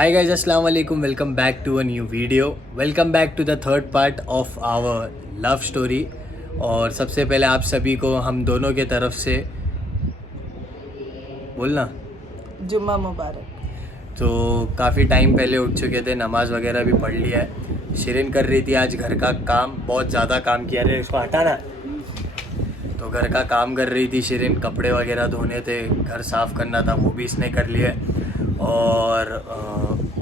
Hi guys, Assalamu alaikum. Welcome back to a new video. Welcome back to the third part of our love story. और सबसे पहले आप सभी को हम दोनों के तरफ से बोलना जुम्मा मुबारक। तो काफ़ी टाइम पहले उठ चुके थे, नमाज़ वगैरह भी पढ़ लिया है। शिरीन कर रही थी आज घर का काम, बहुत ज़्यादा काम किया है, इसको हटाना। तो घर का काम कर रही थी शिरीन, कपड़े वगैरह धोने थे, घर साफ़ करना था, वो भी इसने कर लिया। और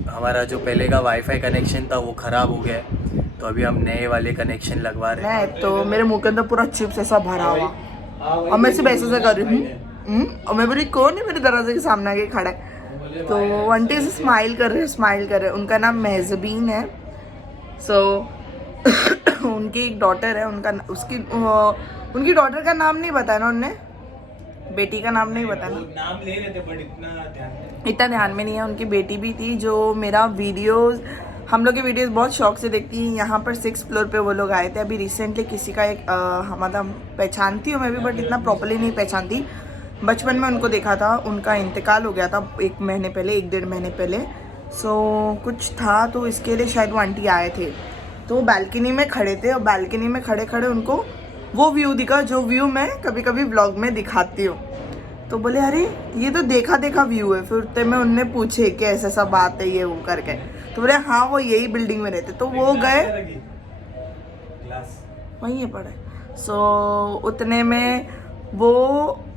हमारा जो पहले का वाईफाई कनेक्शन था वो ख़राब हो गया है, तो अभी हम नए वाले कनेक्शन लगवा रहे हैं। मैं तो मेरे मुंह के अंदर पूरा चिप्स ऐसा भरा हुआ और मैं सिर्फ ऐसे से कर रही हूँ और मैं बोली कौन है मेरे दरवाजे के सामने आके खड़ा है। तो आंटी से स्माइल कर रहे हैं। उनका नाम महजबीन है। सो उनकी एक डॉटर है, उनकी डॉटर का नाम नहीं बताया ना उनने, बेटी का नाम नहीं बताया ना, नाम ले रहे थे बट इतना ध्यान में नहीं है। उनकी बेटी भी थी जो मेरा वीडियोस, हम लोग के वीडियोस बहुत शौक से देखती है। यहाँ पर 6th फ्लोर पे वो लोग आए थे। अभी रिसेंटली किसी का एक हमारा पहचानती हूँ मैं भी, बट इतना प्रॉपर्ली नहीं पहचानती। बचपन में उनको देखा था, उनका इंतकाल हो गया था 1 महीने पहले, 1-1.5 महीने पहले। सो कुछ था तो इसके लिए शायद वो आंटी आए थे। तो वो बालकनी में खड़े थे और बालकनी में खड़े खड़े उनको वो व्यू दिखा जो व्यू मैं कभी कभी व्लॉग में दिखाती हूँ। तो बोले अरे ये तो देखा देखा व्यू है। फिर तो मैं उनने पूछे कि ऐसा सा बात है ये वो करके, तो बोले हाँ वो यही बिल्डिंग में रहते। तो वो गए वहीं पड़े। सो उतने में वो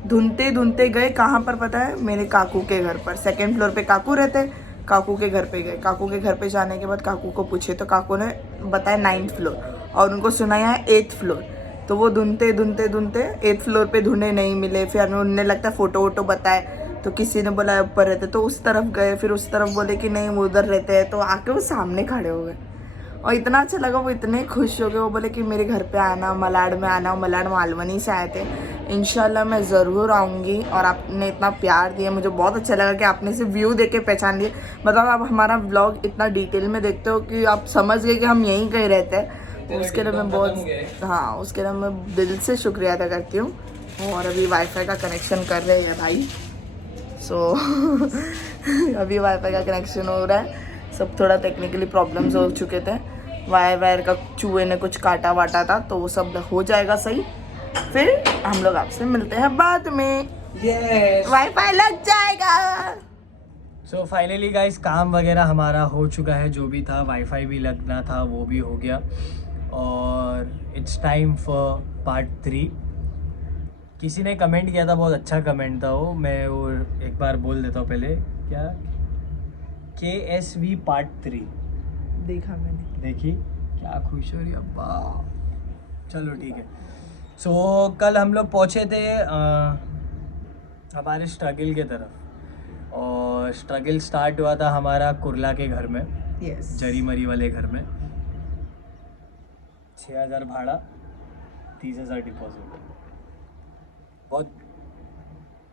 धुनते धुनते गए कहाँ पर पता है, मेरे काकू के घर पर। 2nd फ्लोर पे काकू रहते, काकू के घर पे गए। काकू के घर पे जाने के बाद काकू को पूछे तो काकू ने बताया 9th फ्लोर और उनको सुनाया 8th फ्लोर। तो वो ढूंढते 8th फ्लोर पे ढूंढे, नहीं मिले। फिर हमें उन्हें लगता है फ़ोटो वोटो बताए, तो किसी ने बोला ऊपर रहते, तो उस तरफ गए। फिर उस तरफ बोले कि नहीं वो उधर रहते हैं, तो आके वो सामने खड़े हो गए और इतना अच्छा लगा। वो इतने खुश हो गए। वो बोले कि मेरे घर पे आना, मलाड में आना। मलाड मालवनी से आए थे। इंशाल्लाह मैं ज़रूर आऊँगी। और आपने इतना प्यार दिया, मुझे बहुत अच्छा लगा कि आपने सिर्फ व्यू देख के पहचान लिए। मतलब आप हमारा व्लॉग इतना डिटेल में देखते हो कि आप समझ गए कि हम यहीं कहीं रहते हैं। उसके लिए मैं उसके लिए मैं दिल से शुक्रिया अदा करती हूँ। और अभी वाईफाई का कनेक्शन कर रहे हैं भाई। अभी वाईफाई का कनेक्शन हो रहा है। सब थोड़ा टेक्निकली प्रॉब्लम्स हो चुके थे, वायर का चूहे ने कुछ काटा वाटा था, तो वो सब हो जाएगा सही। फिर हम लोग आपसे मिलते हैं बाद में। वाईफाई लग जाएगा। सो फाइनली गाइस काम वगैरह हमारा हो चुका है, जो भी था वाईफाई भी लगना था वो भी हो गया। और इट्स टाइम फॉर पार्ट 3। किसी ने कमेंट किया था, बहुत अच्छा कमेंट था वो, मैं वो एक बार बोल देता हूँ पहले। क्या KSV पार्ट 3 देखा मैंने, देखी, क्या खुश हो रही अब्बा। चलो ठीक है। सो कल हम लोग पहुँचे थे हमारे स्ट्रगल के तरफ, और स्ट्रगल स्टार्ट हुआ था हमारा कुर्ला के घर में, यस, जरी मरी वाले घर में। 6,000 भाड़ा, 30,000 डिपॉजिट।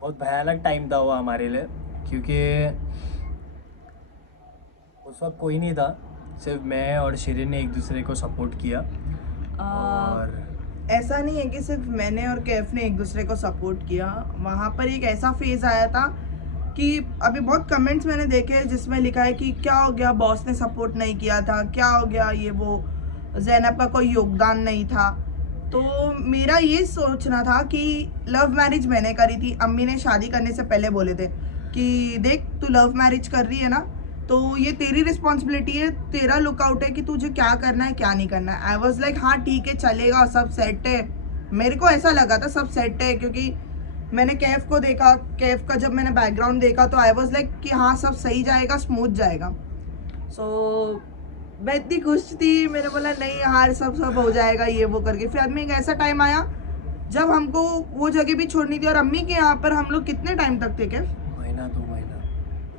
बहुत भयानक टाइम था वो हमारे लिए, क्योंकि उस वक्त कोई नहीं था, सिर्फ मैं और शिरीन ने एक दूसरे को सपोर्ट किया। और ऐसा नहीं है कि सिर्फ मैंने और कैफ ने एक दूसरे को सपोर्ट किया। वहाँ पर एक ऐसा फेज आया था कि अभी बहुत कमेंट्स मैंने देखे जिसमें लिखा है कि क्या हो गया, बॉस ने सपोर्ट नहीं किया था, क्या हो गया, ये वो, ज़ैनब का कोई योगदान नहीं था। तो मेरा ये सोचना था कि लव मैरिज मैंने करी थी। अम्मी ने शादी करने से पहले बोले थे कि देख तू लव मैरिज कर रही है ना, तो ये तेरी रिस्पॉन्सिबिलिटी है, तेरा लुकआउट है कि तुझे क्या करना है क्या नहीं करना है। आई वॉज लाइक हाँ ठीक है चलेगा, सब सेट है। मेरे को ऐसा लगा था सब सेट है, क्योंकि मैंने कैफ को देखा, कैफ का जब मैंने बैकग्राउंड देखा तो आई वॉज लाइक कि हाँ सब सही जाएगा, स्मूथ जाएगा। सो मैं इतनी खुश थी, मैंने बोला नहीं यार सब हो जाएगा ये वो करके। फिर अम्मी एक ऐसा टाइम आया जब हमको वो जगह भी छोड़नी थी, और अम्मी के यहाँ पर हम लोग कितने टाइम तक थे कैफ, महीना 2 महीना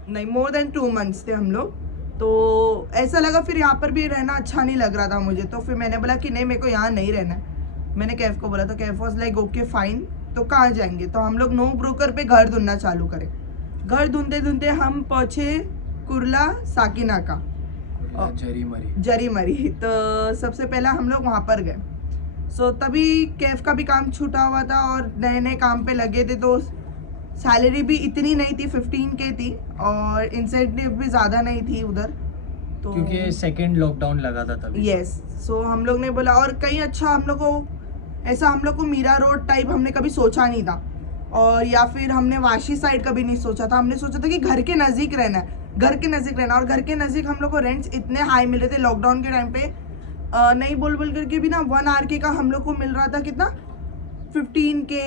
नहीं, मोर देन 2 मंथ्स थे हम लोग। तो ऐसा लगा फिर यहाँ पर भी रहना अच्छा नहीं लग रहा था मुझे। तो फिर मैंने बोला कि नहीं मेरे को यहाँ नहीं रहना है। मैंने कैफ को बोला, तो Kaif was like okay fine, तो कहाँ जाएंगे। तो हम लोग नो ब्रोकर पे घर ढूंढना चालू करें। घर ढूंढते ढूंढते हम पहुँचे कुर्ला साकिना का, जरी मरी। तो सबसे पहला हम लोग वहाँ पर गए। सो तभी कैफ का भी काम छूटा हुआ था और नए नए काम पे लगे थे, तो सैलरी भी इतनी नहीं थी, 15K थी, और इंसेंटिव भी ज़्यादा नहीं थी उधर, तो क्योंकि सेकंड लॉकडाउन लगा था तभी। यस, सो हम लोग ने बोला, और कहीं अच्छा हम लोग को ऐसा, हम लोग को मीरा रोड टाइप हमने कभी सोचा नहीं था, और या फिर हमने वाशी साइड कभी नहीं सोचा था। हमने सोचा था कि घर के नज़दीक रहना है, घर के नज़दीक रहना, और घर के नज़दीक हम लोग को रेंट्स इतने हाई मिल रहे थे लॉकडाउन के टाइम पे, नहीं बोल करके भी ना 1 RK का हम लोग को मिल रहा था कितना, 15K,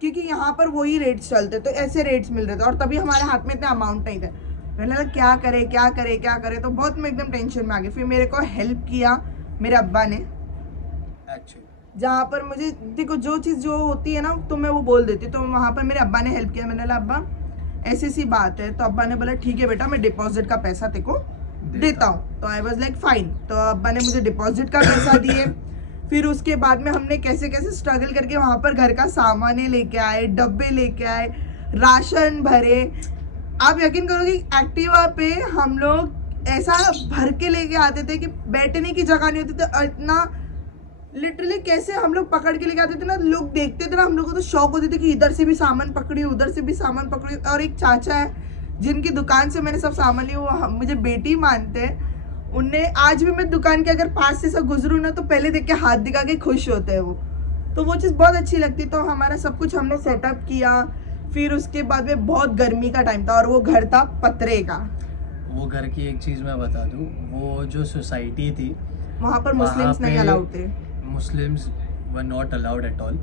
क्योंकि यहाँ पर वही रेट्स चलते, तो ऐसे रेट्स मिल रहे थे, और तभी हमारे हाथ में इतना अमाउंट नहीं था। मैंने लगा क्या करे क्या करे क्या करे, तो बहुत मैं एकदम टेंशन में आ गई। फिर मेरे को हेल्प किया मेरे अब्बा ने, एक्चुअली जहाँ पर मुझे देखो जो चीज़ जो होती है ना तो मैं वो बोल देती, तो वहाँ पर मेरे अब्बा ने हेल्प किया। मैंने बोला अब्बा ऐसी सी बात है, तो अब्बा ने बोला ठीक है बेटा, मैं डिपॉजिट का पैसा तेरे को देता हूँ। तो आई वाज लाइक फाइन, तो अब्बा ने मुझे डिपॉजिट का पैसा दिए। फिर उसके बाद में हमने कैसे कैसे स्ट्रगल करके वहाँ पर घर का सामान लेके आए, डब्बे लेके आए, राशन भरे। आप यकीन करोगे एक्टिवा पे हम लोग ऐसा भर के लेके आते थे कि बैठने की जगह नहीं होती थी, और इतना लिटरली कैसे हम लोग पकड़ के लेके आते थे ना, लोग देखते थे ना, हम लोग को तो शौक होती थी कि इधर से भी सामान पकड़ी, उधर से भी सामान पकड़ी। और एक चाचा है जिनकी दुकान से मैंने सब सामान लिया, वो मुझे बेटी मानते हैं। उनने आज भी मैं दुकान के अगर पास से सब गुजरूँ ना, तो पहले देख के हाथ दिखा के खुश होते हैं वो, तो वो चीज़ बहुत अच्छी लगती। तो हमारा सब कुछ हमने सेटअप किया। फिर उसके बाद में बहुत गर्मी का टाइम था, और वो घर था पतरे का। वो घर की एक चीज़ मैं बता दूँ, वो जो सोसाइटी थी वहाँ पर मुस्लिम्स नहीं अलाउड थे, Muslims were not allowed at all,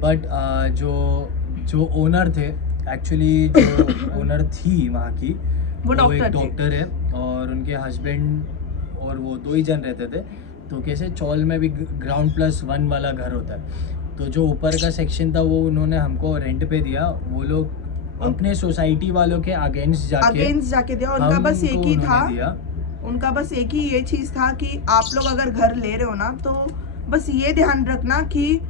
but जो ओनर थे, एक्चुअली जो ओनर थी वहाँ की, वो एक डॉक्टर थे। डॉक्टर है, और उनके हस्बैंड और वो 2 ही जन रहते थे। तो कैसे चौल में भी ग्राउंड+1 वाला घर होता है, तो जो ऊपर का सेक्शन था वो उन्होंने हमको रेंट पे दिया। वो लोग अपने सोसाइटी वालों के अगेंस्ट जाके दिया। उनका बस एक ही था, दिया। उनका बस एक ही ये चीज़ था कि आप लोग अगर घर ले रहे हो ना, तो बस ये ध्यान रखना कि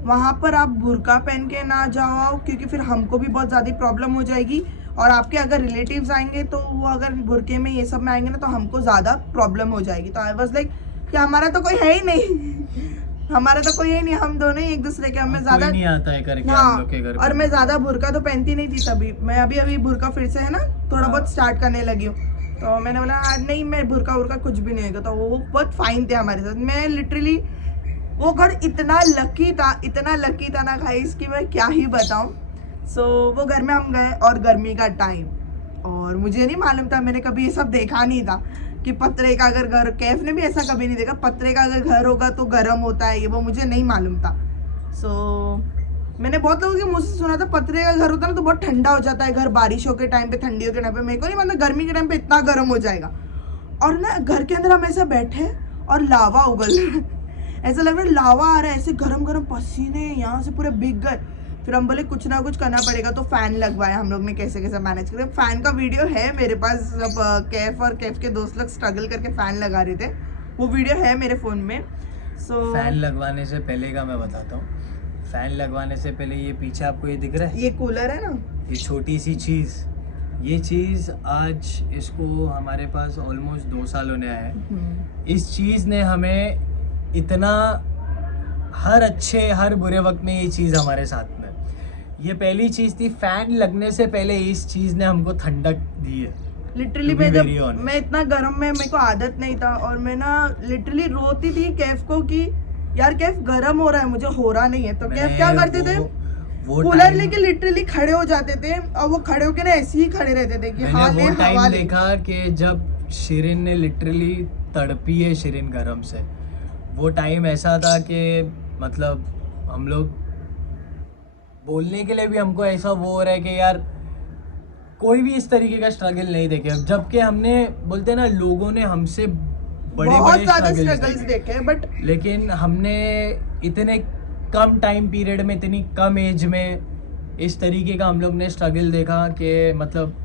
वहाँ पर आप बुर्का पहन के ना जाओ, क्योंकि फिर हमको भी बहुत ज़्यादा प्रॉब्लम हो जाएगी, और आपके अगर रिलेटिव्स आएंगे तो वो अगर बुर्के में ये सब में आएंगे ना, तो हमको ज़्यादा प्रॉब्लम हो जाएगी। तो आई वाज लाइक कि हमारा तो कोई है ही नहीं हमारा तो कोई है ही नहीं, हम दोनों ही एक दूसरे के, हमें ज़्यादा नहीं आता है करके हाँ, हम लोग के घर पे। और मैं ज़्यादा बुर्का तो पहनती नहीं थी तभी, मैं अभी बुर्का फिर से है ना थोड़ा बहुत स्टार्ट करने लगी हूँ। तो मैंने बोला नहीं, मैं बुर्का वुर्का कुछ भी नहीं होगा। तो वो बहुत फाइन थे हमारे साथ। मैं लिटरली वो घर इतना लकी था ना गाइस कि मैं क्या ही बताऊं। सो वो घर में हम गए, और गर्मी का टाइम, और मुझे नहीं मालूम था, मैंने कभी ये सब देखा नहीं था कि पतरे का अगर घर, कैफ ने भी ऐसा कभी नहीं देखा, पतरे का अगर घर होगा तो गर्म होता है, ये वो मुझे नहीं मालूम था। सो मैंने बहुत लोगों के मुँह से सुना था पतरे का घर होता है ना तो बहुत ठंडा हो जाता है घर, बारिशों के टाइम पे, ठंडियों के टाइम पे। मेरे को नहीं मालूम गर्मी के टाइम पे इतना गर्म हो जाएगा। और ना घर के अंदर हम ऐसा बैठे और लावा उगल ऐसा लग रहा है लावा आ रहा है, ऐसे गरम गरम पसीने यहाँ से पूरे भीग गए। फिर हम बोले कुछ ना कुछ करना पड़ेगा, तो फैन लगवाया हम लोग ने, कैसे कैसे मैनेज करते। फैन का वीडियो है मेरे पास, सब कैफ और कैफ के दोस्त लोग स्ट्रगल करके फैन लगा रहे थे, वो वीडियो है मेरे फ़ोन में। सो फैन लगवाने से पहले का मैं बताता हूँ। फैन लगवाने से पहले ये पीछे आपको ये दिख रहा है, ये कूलर है ना, ये छोटी सी चीज़, ये चीज़ आज इसको हमारे पास ऑलमोस्ट 2 साल होने आए हैं। इस चीज़ ने हमें इतना, हर बुरे वक्त में ये चीज़ हमारे साथ में, ये पहली चीज़ थी। फैन लगने से पहले इस चीज़ ने हमको ठंडक दी है। लिटरली। मैं इतना गर्म में, मेरे को आदत नहीं था, और मैं ना लिटरली रोती थी कैफ को कि यार कैफ गर्म हो रहा है, मुझे हो रहा नहीं है। तो कैफ क्या करते थे, कूलर लेके लिटरली खड़े हो जाते थे, और वो खड़े होके ना ऐसे ही खड़े रहते थे कि हाँ ले हवा ले। देखा कि जब शिरीन ने लिटरली तड़पी है, शिरीन गरम से, वो टाइम ऐसा था कि मतलब हम लोग बोलने के लिए भी हमको ऐसा वो हो रहा है कि यार कोई भी इस तरीके का स्ट्रगल नहीं देखे। जबकि हमने बोलते हैं ना, लोगों ने हमसे बहुत ज़्यादा स्ट्रगल्स देखे, बट लेकिन हमने इतने कम टाइम पीरियड में, इतनी कम एज में इस तरीके का हम लोग ने स्ट्रगल देखा कि मतलब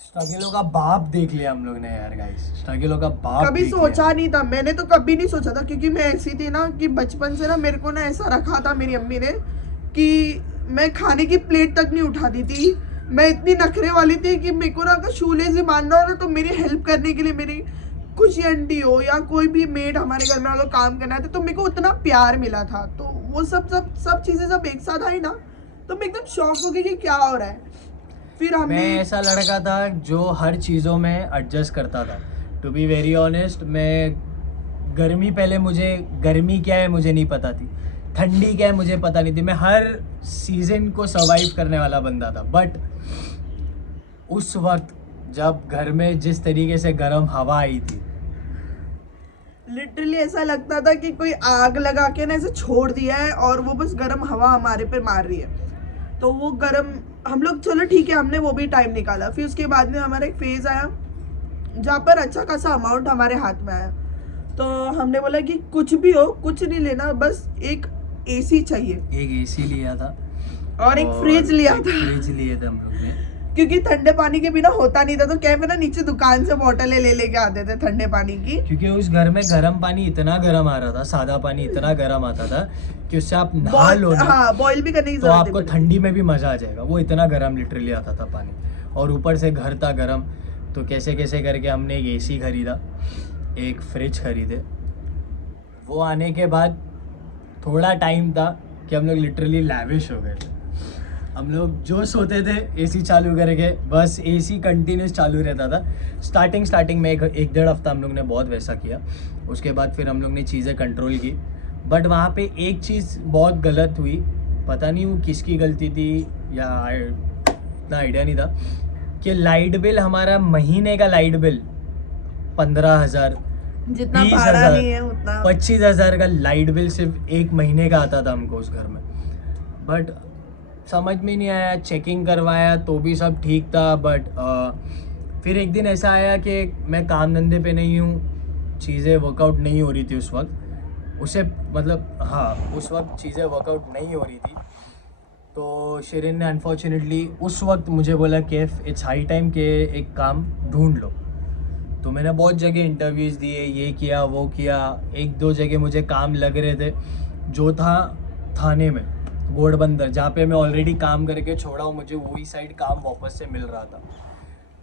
स्ट्रगलों का बाप देख लिया हम लोग ने यार गाइस, स्ट्रगलों का बाप कभी सोचा नहीं था, मैंने तो कभी नहीं सोचा था, क्योंकि मैं ऐसी थी ना कि बचपन से ना मेरे को ना ऐसा रखा था मेरी अम्मी ने कि मैं खाने की प्लेट तक नहीं उठाती थी। मैं इतनी नखरे वाली थी कि मेरे को ना अगर शूलेस भी मानना हो ना, तो मेरी हेल्प करने के लिए मेरी कुछ आंटी हो या कोई भी मेड हमारे घर में अगर काम करना था, तो मेरे को उतना प्यार मिला था। तो वो सब चीज़ें सब एक साथ आई ना, तो मैं एकदम शॉक हो गई कि क्या हो रहा है। फिर मैं हमने ऐसा लड़का था जो हर चीज़ों में एडजस्ट करता था। टू बी वेरी ऑनेस्ट, मैं पहले मुझे गर्मी क्या है मुझे नहीं पता थी, ठंडी क्या है मुझे पता नहीं थी, मैं हर सीज़न को सर्वाइव करने वाला बंदा था। बट उस वक्त जब घर में जिस तरीके से गर्म हवा आई थी, लिटरली ऐसा लगता था कि कोई आग लगा के ना ऐसे छोड़ दिया है और वो बस गर्म हवा हमारे पे मार रही है। तो वो गर्म हम लोग, चलो ठीक है, हमने वो भी टाइम निकाला। फिर उसके बाद में हमारा एक फेज आया जहाँ पर अच्छा खासा अमाउंट हमारे हाथ में आया। तो हमने बोला कि कुछ भी हो, कुछ नहीं लेना, बस एक एसी चाहिए एक एसी लिया था और एक फ्रिज लिया एक था, फ्रिज लिए थे हम लोग ने। क्योंकि ठंडे पानी के बिना होता नहीं था। तो क्या है ना, नीचे दुकान से बोतलें ले लेके आते थे ठंडे पानी की। क्योंकि उस घर में गर्म पानी इतना गर्म आ रहा था, सादा पानी इतना गर्म आता था कि उससे आप नहा लो ना, हाँ, बॉईल भी करने की तो जरूरत आपको नहीं पड़ती। ठंडी में भी मजा आ जाएगा। वो इतना गर्म लिटरली आता था पानी, और ऊपर से घर था गर्म। तो कैसे कैसे करके हमने एक एसी खरीदा, एक फ्रिज खरीदे। वो आने के बाद थोड़ा टाइम था कि हम लोग लिटरली लैविश हो गए थे। हम लोग जो सोते थे एसी चालू करके, बस एसी कंटिन्यूस चालू रहता था। स्टार्टिंग में एक डेढ़ हफ्ता हम लोग ने बहुत वैसा किया। उसके बाद फिर हम लोग ने चीज़ें कंट्रोल की। बट वहाँ पे एक चीज़ बहुत गलत हुई, पता नहीं वो किसकी गलती थी या इतना आइडिया नहीं था, कि लाइट बिल, हमारा महीने का लाइट बिल 15,000, जितना 20,000, भाड़ा नहीं है उतना 25,000 का लाइट बिल सिर्फ एक महीने का आता था हमको उस घर में। बट समझ में नहीं आया, चेकिंग करवाया तो भी सब ठीक था। बट फिर एक दिन ऐसा आया कि मैं काम धंधे पे नहीं हूँ, चीज़ें वर्कआउट नहीं हो रही थी उस वक्त, उसे मतलब हाँ उस वक्त चीज़ें वर्कआउट नहीं हो रही थी। तो शिरीन ने अनफॉर्चुनेटली उस वक्त मुझे बोला कि इट्स हाई टाइम कि एक काम ढूंढ लो। तो मैंने बहुत जगह इंटरव्यूज़ दिए, ये किया वो किया, एक दो जगह मुझे काम लग रहे थे, जो था थाने में, घोड़बंदर, जहाँ पे मैं ऑलरेडी काम करके छोड़ा हूँ, मुझे वही साइड काम वापस से मिल रहा था।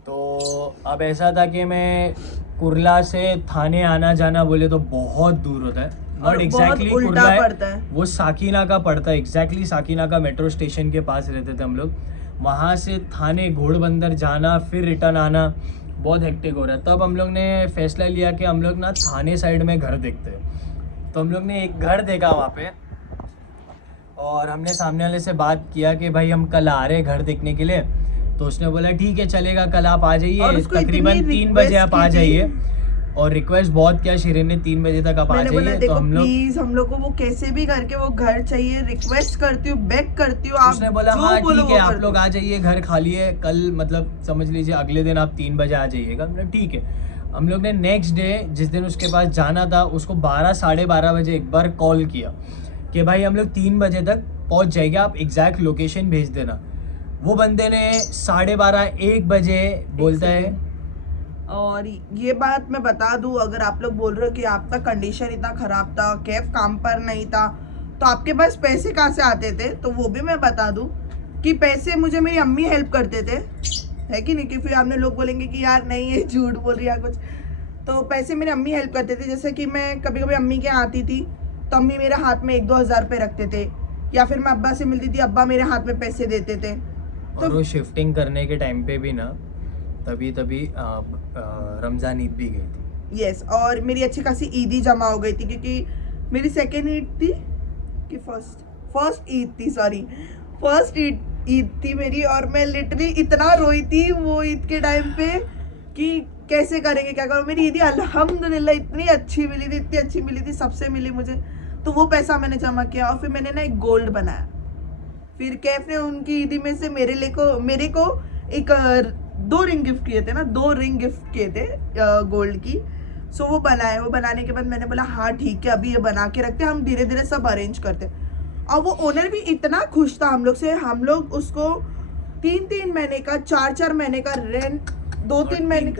तो अब ऐसा था कि मैं कुर्ला से थाने आना जाना बोले तो बहुत दूर होता है, और नॉट एग्जैक्टली बहुत उल्टा कुर्ला पड़ता है। वो साकीना का पड़ता है, एग्जैक्टली साकीना का मेट्रो स्टेशन के पास रहते थे हम लोग। वहाँ से थाने घोड़बंदर जाना फिर रिटर्न आना बहुत हेक्टिक हो रहा है। तब हम लोग ने फैसला लिया कि हम लोग ना थाने साइड में घर देखते हैं। तो हम लोग ने एक घर देखा वहाँ पे, और हमने सामने वाले से बात किया कि भाई हम कल आ रहे हैं घर देखने के लिए। तो उसने बोला ठीक है चलेगा, कल आप आ और जाइए, उसको तकरीबन इतनी 3 बजे आप आ request की जाइए। थी। और रिक्वेस्ट बहुत किया शिरीन ने, 3 बजे तक आप आ मैंने बोला जाइए। तो देखो हम लोग, प्लीज हम लोग को वो कैसे भी करके वो घर चाहिए, रिक्वेस्ट करती हूँ, बेग करती हूँ, आप उसने बोला जो हाँ बोलो ठीक वो है आप कर लोग दो। आ जाइए, घर खाली है कल, मतलब समझ लीजिए अगले दिन आप 3 बजे आ जाइएगा। मतलब ठीक है। हम लोग ने नेक्स्ट डे जिस दिन उसके पास जाना था, उसको 12 साढ़े 12 बजे एक बार कॉल किया कि भाई हम लोग 3 बजे तक पहुंच जाएंगे, आप एग्जैक्ट लोकेशन भेज देना। वो बंदे ने 12:30 1 बजे बोलता है। और ये बात मैं बता दूं, अगर आप लोग बोल रहे हो कि आपका कंडीशन इतना खराब था, कैफ काम पर नहीं था, तो आपके पास पैसे कहाँ से आते थे, तो वो भी मैं बता दूं कि पैसे मुझे मेरी अम्मी हेल्प करते थे, है कि नहीं। कि फिर आपने लोग बोलेंगे कि यार नहीं ये झूठ बोल रही है कुछ, तो पैसे मेरी अम्मी हेल्प करते थे। जैसे कि मैं कभी कभी अम्मी के यहाँ आती थी तो अम्मी मेरे हाथ में 1-2 हज़ार रुपये रखते थे, या फिर मैं अब्बा से मिलती थी, अब्बा मेरे हाथ में पैसे देते थे। और वो शिफ्टिंग करने के टाइम पे भी ना, तभी रमज़ान ईद भी गई थी। यस, और मेरी अच्छी खासी ईदी जमा हो गई थी, क्योंकि मेरी सेकेंड ईद थी कि फर्स्ट ईद थी, सॉरी फर्स्ट ईद थी मेरी। और मैं लिटरली इतना रोई थी वो ईद के टाइम पे कि कैसे करेंगे, क्या करूँ। मेरी ईदी अल्हम्दुलिल्लाह इतनी अच्छी मिली थी, इतनी अच्छी मिली थी, सबसे मिली मुझे। तो वो पैसा मैंने जमा किया और फिर मैंने ना एक गोल्ड बनाया। फिर कैफ ने उनकी ईदी में से मेरे को एक 2 रिंग गिफ्ट किए थे ना, 2 रिंग गिफ्ट किए थे गोल्ड की। सो वो बनाने के बाद मैंने बोला हाँ ठीक है, अभी ये बना के रखते हैं, हम धीरे धीरे सब अरेंज करते हैं। और वो ओनर भी इतना खुश था हम लोग से, हम लोग उसको 3-3 महीने का, 4-4 महीने का रेंट, 2-3 महीने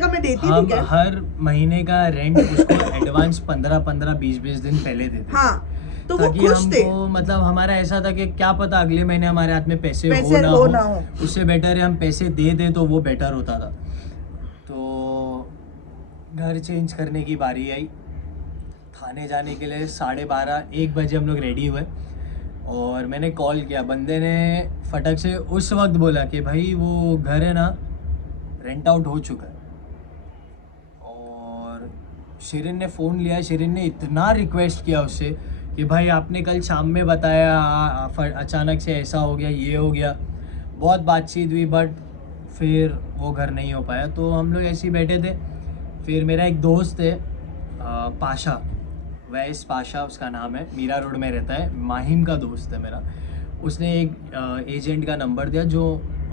का मैं देती थी। क्या हर महीने का रेंट उसको एडवांस 15 20 दिन पहले देते। हाँ, तो वो ताकि खुश थे। हमको, मतलब हमारा ऐसा था कि क्या पता अगले महीने हमारे हाथ में पैसे पैसे हो ना ना हो। उससे बेटर है हम पैसे दे दें, तो वो बेटर होता था। तो घर चेंज करने की बारी आई। थाने जाने के लिए 12:30 1 बजे हम लोग रेडी हुए, और मैंने कॉल किया, बंदे ने फटक से उस वक्त बोला कि भाई वो घर है ना रेंट आउट हो चुका है। और शिरीन ने फ़ोन लिया, शिरीन ने इतना रिक्वेस्ट किया उससे कि भाई आपने कल शाम में बताया, अचानक से ऐसा हो गया, ये हो गया। बहुत बातचीत हुई बट फिर वो घर नहीं हो पाया। तो हम लोग ऐसे ही बैठे थे। फिर मेरा एक दोस्त है पाशा, वैस पाशा उसका नाम है, मीरा रोड में रहता है, माहिम का दोस्त है मेरा। उसने एक एजेंट का नंबर दिया जो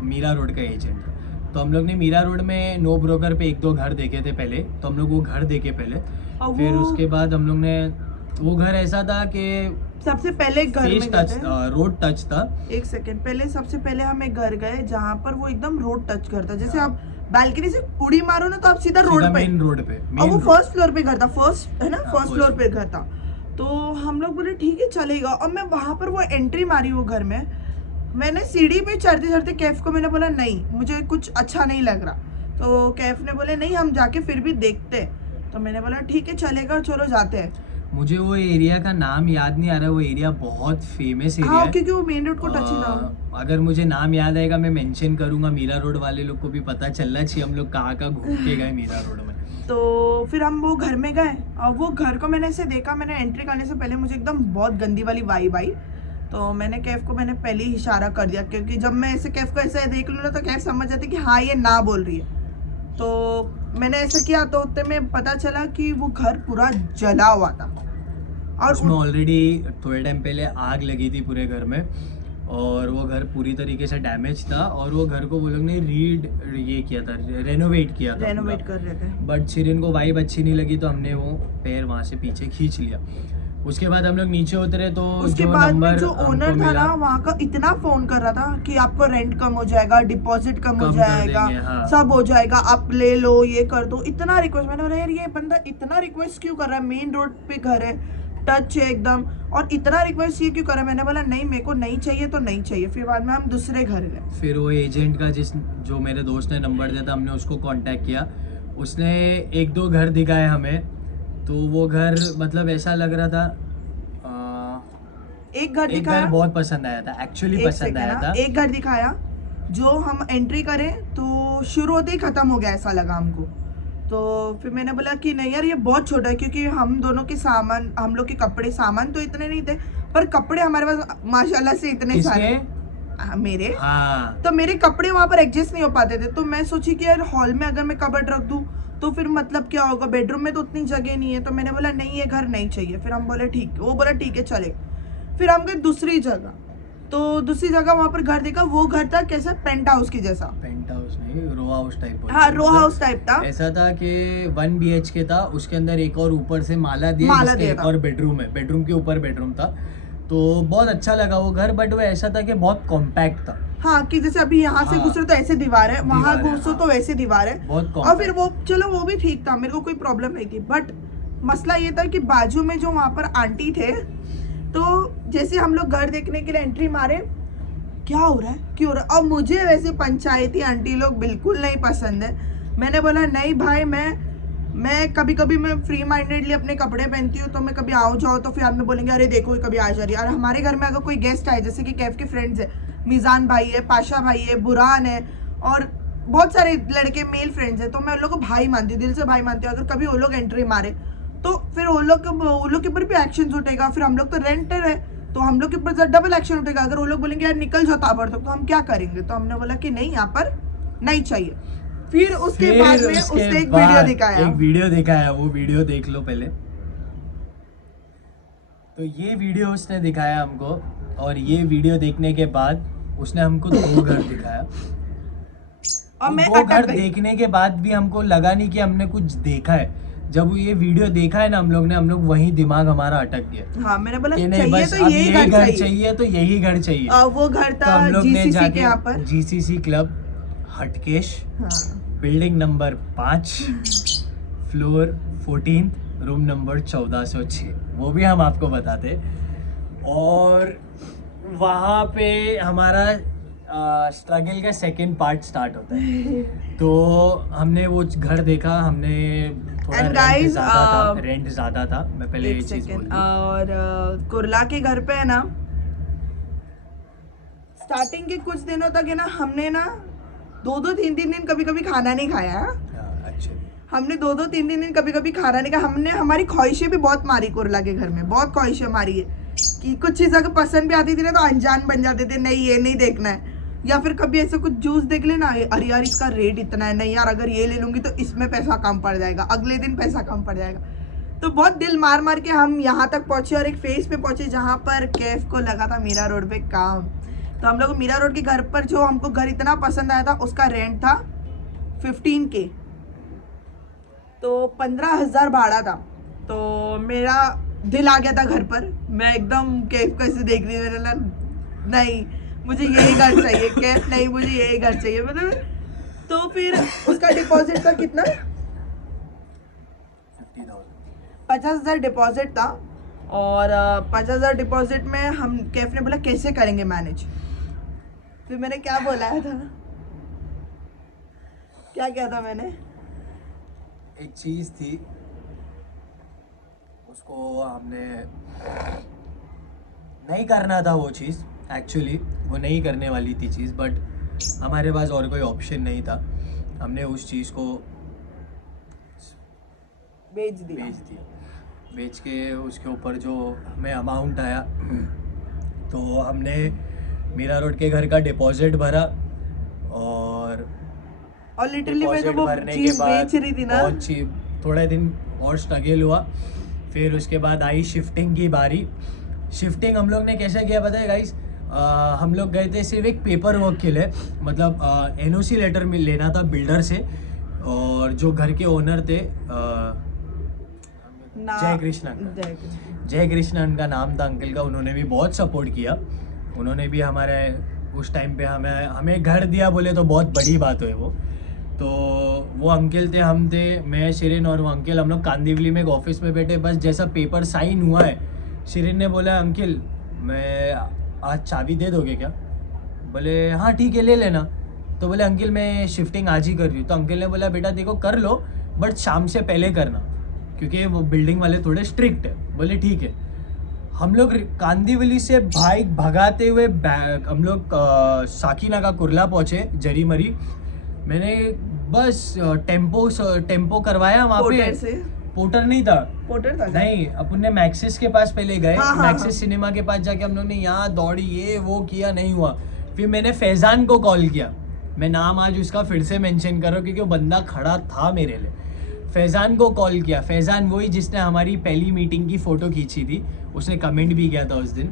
मीरा रोड का एजेंट है। तो हम लोग ने मीरा रोड में नो ब्रोकर पे 1-2 घर देखे थे पहले। तो हम लोग वो घर देखे पहले, फिर उसके बाद हम लोग ने वो घर ऐसा था कि सबसे पहले घर में टच रोड टच था। एक सेकंड पहले, सबसे पहले हम एक घर गए जहाँ पर वो एकदम रोड टच घर था। जैसे आप बालकनी से उड़ी मारो ना तो आप सीधा रोड पे, मेन रोड पे, और वो फर्स्ट फ्लोर पे घर था, फर्स्ट है ना, फर्स्ट फ्लोर पे घर था। तो हम लोग बोले ठीक है चलेगा। और मैं वहां पर वो एंट्री मारी वो घर में, मैंने सीढ़ी पे चढ़ते चढ़ते कैफ को मैंने बोला नहीं मुझे कुछ अच्छा नहीं लग रहा। तो कैफ ने बोले नहीं हम जाके फिर भी देखते हैं। तो मैंने बोला ठीक है चलेगा, चलो जाते हैं। मुझे वो एरिया का नाम याद नहीं आ रहा है, वो एरिया बहुत फेमस एरिया हाँ है क्योंकि वो मेन रोड को टच ही था। अगर मुझे नाम याद आएगा मैं मेंशन करूंगा, मीरा रोड वाले लोग को भी पता चलना चाहिए हम लोग कहाँ घूम के गए मीरा रोड में। तो फिर हम वो घर में गए और वो घर को मैंने ऐसे देखा, मैंने एंट्री करने से पहले मुझे एकदम बहुत गंदी वाली वाइब आई। तो मैंने कैफ को मैंने पहले ही इशारा कर दिया, क्योंकि जब मैं ऐसे कैफ को ऐसे देख लूँ ना तो कैफ समझ जाती कि हाँ ये ना बोल रही है। तो मैंने ऐसा किया तो उतने में पता चला कि वो घर पूरा जला हुआ था और उसमें ऑलरेडी थोड़े टाइम पहले आग लगी थी पूरे घर में और वो घर पूरी तरीके से डैमेज था। और वो घर को वो लोग ने ये किया था, रेनोवेट किया था, रेनोवेट कर रहे थे। बट शिरीन को वाइब अच्छी नहीं लगी तो हमने वो पैर वहाँ से पीछे खींच लिया। उसके बाद हम लोग नीचे उतरे तो उसके बाद में जो ओनर था ना वहाँ का इतना फोन कर रहा था कि आपको रेंट कम हो जाएगा, डिपॉजिट कम हो जाएगा, हाँ। सब हो जाएगा, आप ले लो, ये कर दो, इतना रिक्वेस्ट। मैंने बोला यार ये बंदा इतना रिक्वेस्ट क्यों कर रहा है, मेन रोड पे घर है, टच है एकदम, और इतना रिक्वेस्ट ये क्यों कर रहा है। मैंने बोला नहीं मेरे को नहीं चाहिए तो नहीं चाहिए। फिर बाद में हम दूसरे घर गए। फिर वो एजेंट का जो मेरे दोस्त ने नंबर दिया था हमने उसको कांटेक्ट किया, उसने 1-2 घर दिखाए हमें। तो वो घर मतलब ऐसा लग रहा था, एक घर दिखाया, बहुत पसंद आया था, एक्चुअली पसंद आया था। एक घर दिखाया जो हम एंट्री करें तो शुरू होते ही खत्म हो गया ऐसा लगा हमको। तो फिर मैंने बोला कि नहीं यार ये बहुत छोटा है, क्योंकि हम दोनों के सामान, हम लोग के कपड़े सामान तो इतने नहीं थे, पर कपड़े हमारे पास माशाल्लाह से इतने सारे मेरे। हाँ। तो मेरे कपड़े वहाँ पर एडजस्ट नहीं हो पाते थे। तो मैं सोची कि यार हॉल में अगर मैं कबर्ड रख दूँ तो फिर मतलब क्या होगा, बेडरूम में तो उतनी जगह नहीं है। तो मैंने बोला नहीं ये घर नहीं चाहिए। फिर हम बोले ठीक, वो बोला ठीक है चले। फिर हम गए दूसरी जगह। तो दूसरी जगह वहाँ पर घर देखा, वो घर था कैसा, पेंट हाउस की जैसा। पेंट हाउस नहीं, रो हाउस टाइप। हाँ रो हाउस टाइप था। ऐसा था कि 1 BHK था, उसके अंदर एक और ऊपर से माला दिया एक और बेडरूम है, बेडरूम के ऊपर बेडरूम था। तो बहुत अच्छा लगा वो घर, बट वो ऐसा था कि बहुत कॉम्पैक्ट था। हाँ कि जैसे अभी यहाँ से घुसो तो ऐसे दीवार है, वहाँ घुसो तो वैसे दीवार है, और फिर वो चलो वो भी ठीक था, मेरे को कोई प्रॉब्लम नहीं थी। बट मसला ये था कि बाजू में जो वहाँ पर आंटी थे, तो जैसे हम लोग घर देखने के लिए एंट्री मारे, क्या हो रहा है क्यों हो रहा है, और मुझे वैसे पंचायती आंटी लोग बिल्कुल नहीं पसंद है। मैंने बोला नहीं भाई, मैं कभी कभी मैं फ्री माइंडेडली अपने कपड़े पहनती हूँ, तो मैं कभी आओ जाओ तो फिर आप में बोलेंगे अरे देखो कभी आ जा रही है। और हमारे घर में अगर कोई गेस्ट आए, जैसे कि कैफ के फ्रेंड्स है, मिजान भाई है, पाशा भाई है, बुरान है, और बहुत सारे लड़के मेल फ्रेंड्स है, तो मैं उन लोग को भाई मानती हूँ, दिल से भाई मानती हूँ। अगर कभी वो लोग एंट्री मारे तो फिर वो लोग के ऊपर भी एक्शन उठेगा। फिर हम लोग तो रेंटर है तो हम लोग के ऊपर डबल एक्शन उठेगा। अगर वो लोग बोलेंगे यार निकल जाओ ताबड़तोड़, तो हम क्या करेंगे। तो हमने बोला कि नहीं यहाँ पर नहीं चाहिए। फिर उसके बाद में उसने एक वीडियो दिखाया, वो वीडियो देख लो पहले। तो ये वीडियो उसने दिखाया हमको, और ये वीडियो देखने के बाद उसने हमको 2 घर दिखाया। और मैं 2 घर देखने के बाद भी हमको लगा नहीं कि हमने कुछ देखा है। जब ये वीडियो देखा है ना हम लोग वही दिमाग हमारा अटक गया। हाँ मैंने बोला चाहिए बस तो यही घर चाहिए, तो यही घर चाहिए। वो घर था तो हम लोग ने GCC के यहाँ पर, GCC club Hatkesh, building number 5, floor 14, room number 1406, वो भी हम आपको बताते। और वहाँ पे हमारा स्ट्रगल का सेकंड पार्ट स्टार्ट होता है। तो हमने वो घर देखा, हमने थोड़ा रेंट ज़्यादा था। मैं पहले ये चीज़ बोल दूं। और कुरला के घर पे है ना, स्टार्टिंग के कुछ दिनों तक है ना, हमने ना 2-3 दिन कभी कभी खाना नहीं खाया है। अच्छा, हमने 2-3 दिन कभी कभी खाना नहीं खाया। हमने हमारी ख्वाहिशें भी बहुत मारी कुरला के घर में, बहुत ख्वाहिशें मारी है कि कुछ चीज़ अगर पसंद भी आती थी ना तो अनजान बन जाते थे, नहीं ये नहीं देखना है। या फिर कभी ऐसे कुछ जूस देख लेना, अरे यार इसका रेट इतना है, नहीं यार अगर ये ले लूंगी तो इसमें पैसा कम पड़ जाएगा, अगले दिन पैसा कम पड़ जाएगा। तो बहुत दिल मार मार के हम यहाँ तक पहुँचे और एक फेज पे पहुँचे जहाँ पर कैफ को लगा था मीरा रोड पे काम। तो हम लोग मीरा रोड के घर पर, जो हमको घर इतना पसंद आया था, उसका रेंट था 15K, तो 15,000 भाड़ा था। तो मेरा दिल आ गया था घर पर, मैं एकदम कैफ को ऐसे देख रही थी, मैंने नहीं मुझे यही घर चाहिए, कैफ नहीं मुझे यही घर चाहिए मतलब। तो फिर उसका डिपॉजिट था कितना, 50,000 डिपॉजिट था। और 50,000 डिपॉजिट में हम, कैफ ने बोला कैसे करेंगे मैनेज। फिर मैंने क्या बोलाया था, क्या था मैंने, एक चीज़ थी उसको हमने नहीं करना था, वो चीज़ एक्चुअली वो नहीं करने वाली थी चीज़, बट हमारे पास और कोई ऑप्शन नहीं था। हमने उस चीज़ को बेच दिया। बेच के उसके ऊपर जो हमें अमाउंट आया, तो हमने मीरा रोड के घर का डिपॉजिट भरा। और लिटरली मैं तो डिपॉजिट वो भरने के चीज बाद बेच रही थी ना, बहुत चीप, थोड़े दिन और स्ट्रगल हुआ। फिर उसके बाद आई शिफ्टिंग की बारी। शिफ्टिंग हम लोग ने कैसे किया पता है गाइस, हम लोग गए थे सिर्फ एक पेपर वर्क के लिए, मतलब NOC लेटर में लेना था बिल्डर से। और जो घर के ओनर थे जय कृष्णन उनका नाम था अंकल का, उन्होंने भी बहुत सपोर्ट किया। उन्होंने भी हमारे उस टाइम पे हमें घर दिया, बोले तो बहुत बड़ी बात है वो। तो वो अंकल थे, हम थे, मैं, शिरीन और वो अंकल, हम लोग कांदिवली में एक ऑफिस में बैठे। बस जैसा पेपर साइन हुआ है, शिरीन ने बोला अंकल मैं आज चाबी दे दोगे क्या? बोले हाँ ठीक है ले लेना। तो बोले अंकल मैं शिफ्टिंग आज ही कर रही हूँ। तो अंकल ने बोला बेटा देखो कर लो, बट शाम से पहले करना, क्योंकि वो बिल्डिंग वाले थोड़े स्ट्रिक्ट है। बोले ठीक है। हम लोग कांदिवली से बाइक भगाते हुए हम लोग साकीना का कुरला पहुँचे, जरी मरी। मैंने बस टेम्पो करवाया वहाँ पे। पोर्टर नहीं था, पोर्टर था नहीं, अपन ने मैक्सिस के पास पहले गए। हाँ, मैक्सिस सिनेमा के पास जाके हम लोग ने यहाँ दौड़ी, ये वो किया, नहीं हुआ। फिर मैंने फैजान को कॉल किया, मैं नाम आज उसका फिर से मेंशन कर रहा हूँ क्योंकि वो बंदा खड़ा था मेरे लिए। फैजान को कॉल किया, फैजान वही जिसने हमारी पहली मीटिंग की फ़ोटो खींची थी, उसने कमेंट भी किया था उस दिन।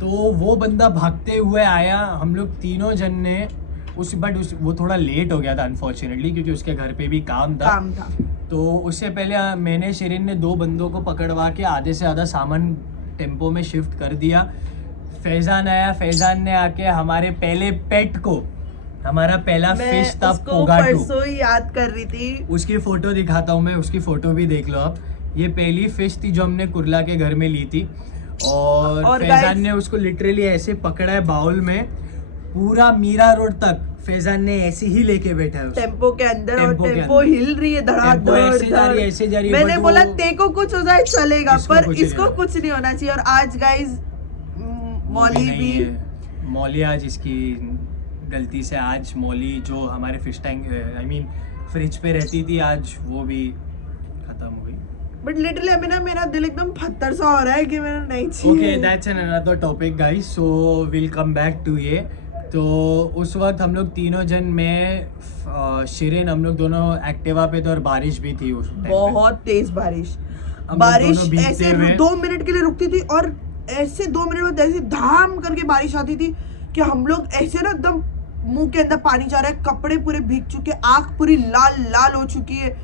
तो वो बंदा भागते हुए आया, हम लोग तीनों जन ने वो थोड़ा लेट हो गया था अनफॉर्चुनेटली, क्योंकि उसके घर पे भी काम था। तो उससे पहले मैंने शिरीन ने 2 बंदों को पकड़वा के आधे से ज़्यादा सामान टेम्पो में शिफ्ट कर दिया। फैजान आया, फैजान ने आके हमारे पहले पेट को, हमारा पहला फिश था पोगाटू, परसों ही याद कर रही थी, उसकी फ़ोटो दिखाता हूँ मैं, उसकी फ़ोटो भी देख लो आप। ये पहली फिश थी जो हमने कुरला के घर में ली थी। और फैजान ने उसको लिटरली ऐसे पकड़ा है बाउल में, पूरा मीरा रोड तक फैजान ने ऐसे ही लेके बैठा है टेम्पो के अंदर। और टेम्पो हिल रही है धड़ाधड़, ऐसे जा रही है। मैंने बोला तेको कुछ हो जाए चलेगा, पर इसको कुछ नहीं होना चाहिए। और आज गाइस मौली आज इसकी गलती से, आज मौली जो हमारे फिश टैंक फ्रिज पे रहती थी, आज वो भी खत्म हो गई। बट लिटरली अभी ना मेरा दिल एकदम पत्थर सा हो रहा है कि मैंने नहीं चाहिए। Okay, that's an another topic guys, so will come back to ये। तो उस वक्त हम लोग तीनों जन में शिरीन, हम लोग दोनों एक्टिवा पे थे और बारिश भी थी उस टाइम, बहुत तेज बारिश ऐसे 2 मिनट के लिए रुकती थी और ऐसे 2 मिनट में ऐसे धाम करके बारिश आती थी कि हम लोग ऐसे ना एकदम मुंह के अंदर पानी जा रहा है, कपड़े पूरे भीग चुके, आंख पूरी लाल लाल हो चुकी है।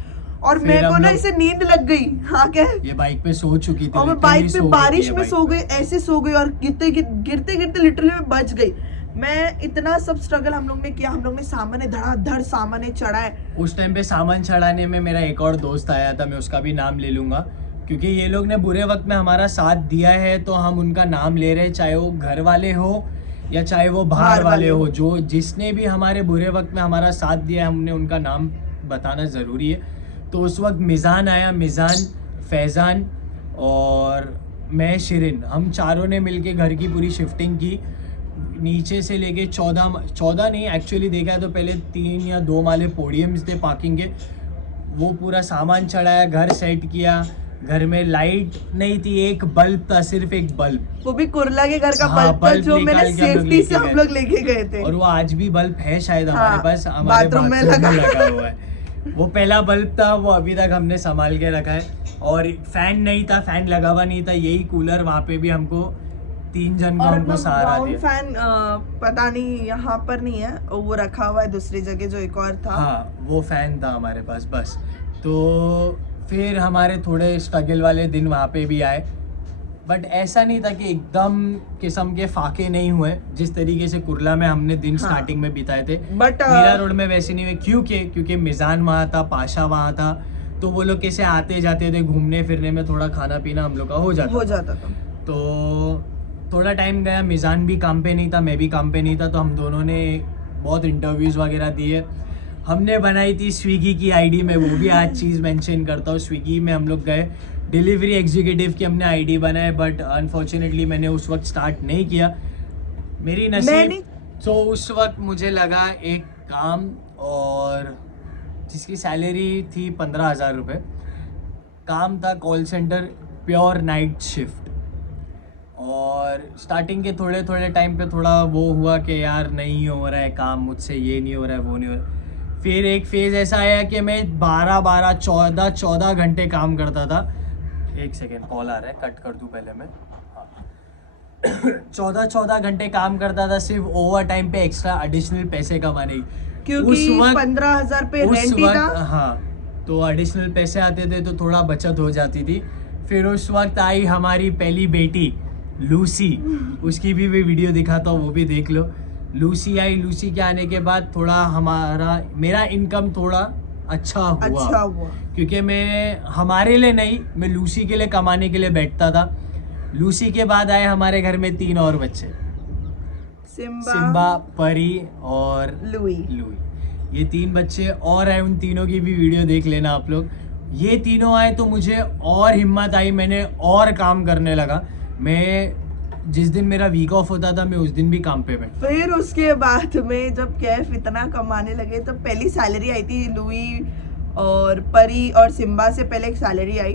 और मेरे को ना इसे नींद लग गई। हाँ क्या, ये बाइक पे सो चुकी थी और मैं बाइक पे बारिश में सो गई, ऐसे सो गई और गिरते गिरते लिटरली मैं बच गई। मैं इतना सब स्ट्रगल हम लोग ने किया, हम लोग ने सामने धड़ाधड़ सामने चढ़ाए। उस टाइम पे सामान चढ़ाने में मेरा एक और दोस्त आया था, मैं उसका भी नाम ले लूंगा क्योंकि ये लोग ने बुरे वक्त में हमारा साथ दिया है, तो हम उनका नाम ले रहे हैं, चाहे वो घर वाले हो या चाहे वो बाहर वाले हो। जो जिसने भी हमारे बुरे वक्त में हमारा साथ दिया है, हमने उनका नाम बताना ज़रूरी है। तो उस वक्त मिज़ान आया, मिज़ान, फैज़ान और मैं, शिरीन, हम चारों ने मिलके घर की पूरी शिफ्टिंग की। नीचे से लेके 14 नहीं, एक्चुअली देखा है तो पहले 3 या 2 माले पोडियम्स थे पार्किंग के, वो पूरा सामान चढ़ाया, घर सेट किया, घर में लाइट नहीं थी, एक बल्ब था, सिर्फ एक बल्ब, वो भी कुर्ला के घर का हाँ, बल्ब था बल्ब जो मैंने निकाल के हम लोग सेफ्टी से लेके हम गए। लोग लेके गए थे। और वो आज भी बल्ब है शायद हमारे हाँ, पास, हमारे बाथरूम में बाथरूम में लगा। लगा हुआ है। वो पहला बल्ब था, वो अभी तक हमने संभाल के रखा है। और फैन नहीं था, फैन लगा हुआ नहीं था, यही कूलर वहाँ पे भी हमको 3 जन को और हमको अपना सहारा ग्राउंड दिया। फैन पता नहीं यहाँ पर नहीं है, वो रखा हुआ है दूसरी जगह जो एक और था। हाँ, वो फैन था हमारे पास बस। तो फिर हमारे थोड़े स्ट्रगल वाले दिन वहाँ पे भी आए, बट ऐसा नहीं था कि एकदम किस्म के फाके नहीं हुए जिस तरीके से कुर्ला में हमने दिन हाँ। स्टार्टिंग में बिताए थे। बट मीरा रोड में वैसे नहीं हुए, क्योंकि मिजान वहाँ था, पाशा वहाँ था, तो वो लोग कैसे आते जाते थे, घूमने फिरने में थोड़ा खाना पीना हम लोग का हो जाता था। तो थोड़ा टाइम गया, मिजान भी काम पे नहीं था, मैं भी काम पे नहीं था, तो हम दोनों ने बहुत इंटरव्यूज़ वगैरह दिए। हमने बनाई थी स्विगी की आईडी में, वो भी आज चीज़ मेंशन करता हूँ, स्विगी में हम लोग गए, डिलीवरी एग्जीक्यूटिव की हमने आईडी बनाए, बट अनफॉर्चुनेटली मैंने उस वक्त स्टार्ट नहीं किया, मेरी नसीब। तो उस वक्त मुझे लगा एक काम, और जिसकी सैलरी थी 15,000 रुपये, काम था call centre, pure night shift. और स्टार्टिंग के थोड़े टाइम पे थोड़ा वो हुआ कि यार नहीं हो रहा है काम मुझसे, ये नहीं हो रहा है, वो नहीं हो रहा है। फिर एक फेज़ ऐसा आया कि मैं 14 घंटे काम करता था। एक सेकेंड, कॉल आ रहा है, कट कर दूं पहले मैं। 14 घंटे काम करता था सिर्फ ओवर टाइम पे, एक्स्ट्रा एडिशनल पैसे कमाने की, क्योंकि 15,000 पे रेंट ही था। हाँ, तो एडिशनल पैसे आते थे तो थोड़ा बचत हो जाती थी। फिर उस वक्त आई हमारी पहली बेटी लूसी, उसकी भी वीडियो दिखाता हूँ, वो भी देख लो। लूसी आई, लूसी के आने के बाद थोड़ा मेरा इनकम थोड़ा अच्छा हुआ, क्योंकि मैं हमारे लिए नहीं, मैं लूसी के लिए कमाने के लिए बैठता था। लूसी के बाद आए हमारे घर में 3 और बच्चे, सिम्बा, परी और लुई। ये 3 बच्चे और आए, उन तीनों की भी वीडियो देख लेना आप लोग। ये तीनों आए तो मुझे और हिम्मत आई, मैंने और काम करने लगा। मैं जिस दिन मेरा वीक ऑफ होता था, मैं उस दिन भी काम पे बैठता। फिर उसके बाद में जब कैफ इतना कमाने लगे, तो पहली सैलरी आई थी लुई और परी और सिम्बा से पहले एक सैलरी आई,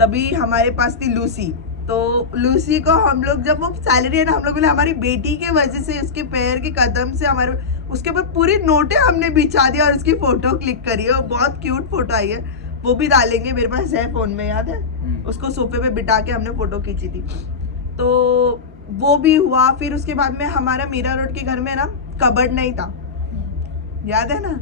तभी हमारे पास थी लूसी। तो लूसी को हम लोग, जब वो सैलरी है ना, हम लोग बोले हमारी बेटी के वजह से, उसके पैर के कदम से हमारे, उसके ऊपर पूरी नोटें हमने बिछा दिया और उसकी फोटो क्लिक करी है, बहुत क्यूट फोटो आई है, वो भी डालेंगे, मेरे पास है फोन में, याद है उसको सोफे पे बिठा के हमने फोटो खींची थी। तो वो भी हुआ। फिर उसके बाद में हमारा मीरा रोड के घर में ना कबर्ड नहीं था, याद है ना,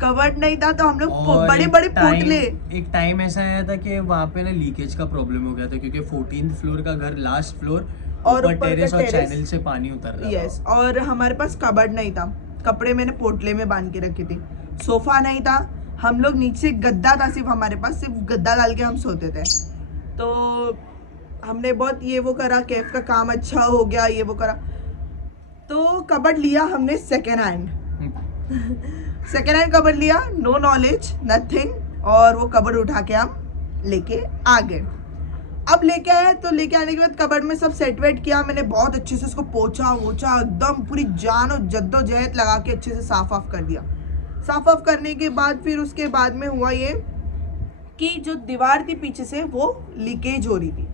कबर्ड नहीं था, तो हम लोग बड़े पोटले। एक टाइम ऐसा आया था कि वहाँ पे ना लीकेज का प्रॉब्लम हो गया था, क्योंकि 14th फ्लोर का घर, लास्ट फ्लोर, और ऊपर टेरेस और चैनल से पानी उतर रहा था। यस, और हमारे पास कबर्ड नहीं था, कपड़े मैंने पोटले में बांध के रखे थे, सोफा नहीं था, हम लोग नीचे गद्दा था सिर्फ हमारे पास, सिर्फ गद्दा डाल के हम सोते थे। तो हमने बहुत ये वो करा, कैफ का काम अच्छा हो गया, ये वो करा, तो कबर्ड लिया हमने second hand. Second hand cupboard लिया, नो नॉलेज नथिंग, और वो कबर्ड उठा के हम लेके आ गए। अब लेके आए, तो लेके आने के बाद कबर्ड में सब सेट वेट किया, मैंने बहुत अच्छे से उसको पोछा वोछा, एकदम पूरी जान और जद्दोजहद लगा के अच्छे से साफ ऑफ कर दिया। साफ ऑफ करने के बाद फिर उसके बाद में हुआ ये कि जो दीवार थी पीछे से वो लीकेज हो रही थी,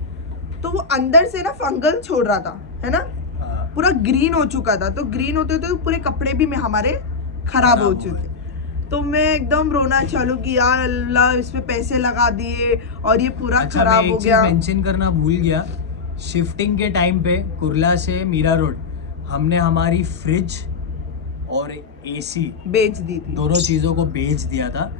तो वो अंदर से ना फंगल छोड़ रहा था, है ना, पूरा ग्रीन हो चुका था। तो ग्रीन होते होते पूरे कपड़े भी में हमारे खराब हो चुके। तो मैं एकदम रोना चालू किया, अल्लाह इस पे पैसे लगा दिए और ये पूरा खराब हो गया। मेंशन करना भूल गया, शिफ्टिंग के टाइम पे कुर्ला से मीरा रोड हमने हमारी फ्रिज और एसी बेच दी थी, दोनों चीज़ों को बेच दिया था।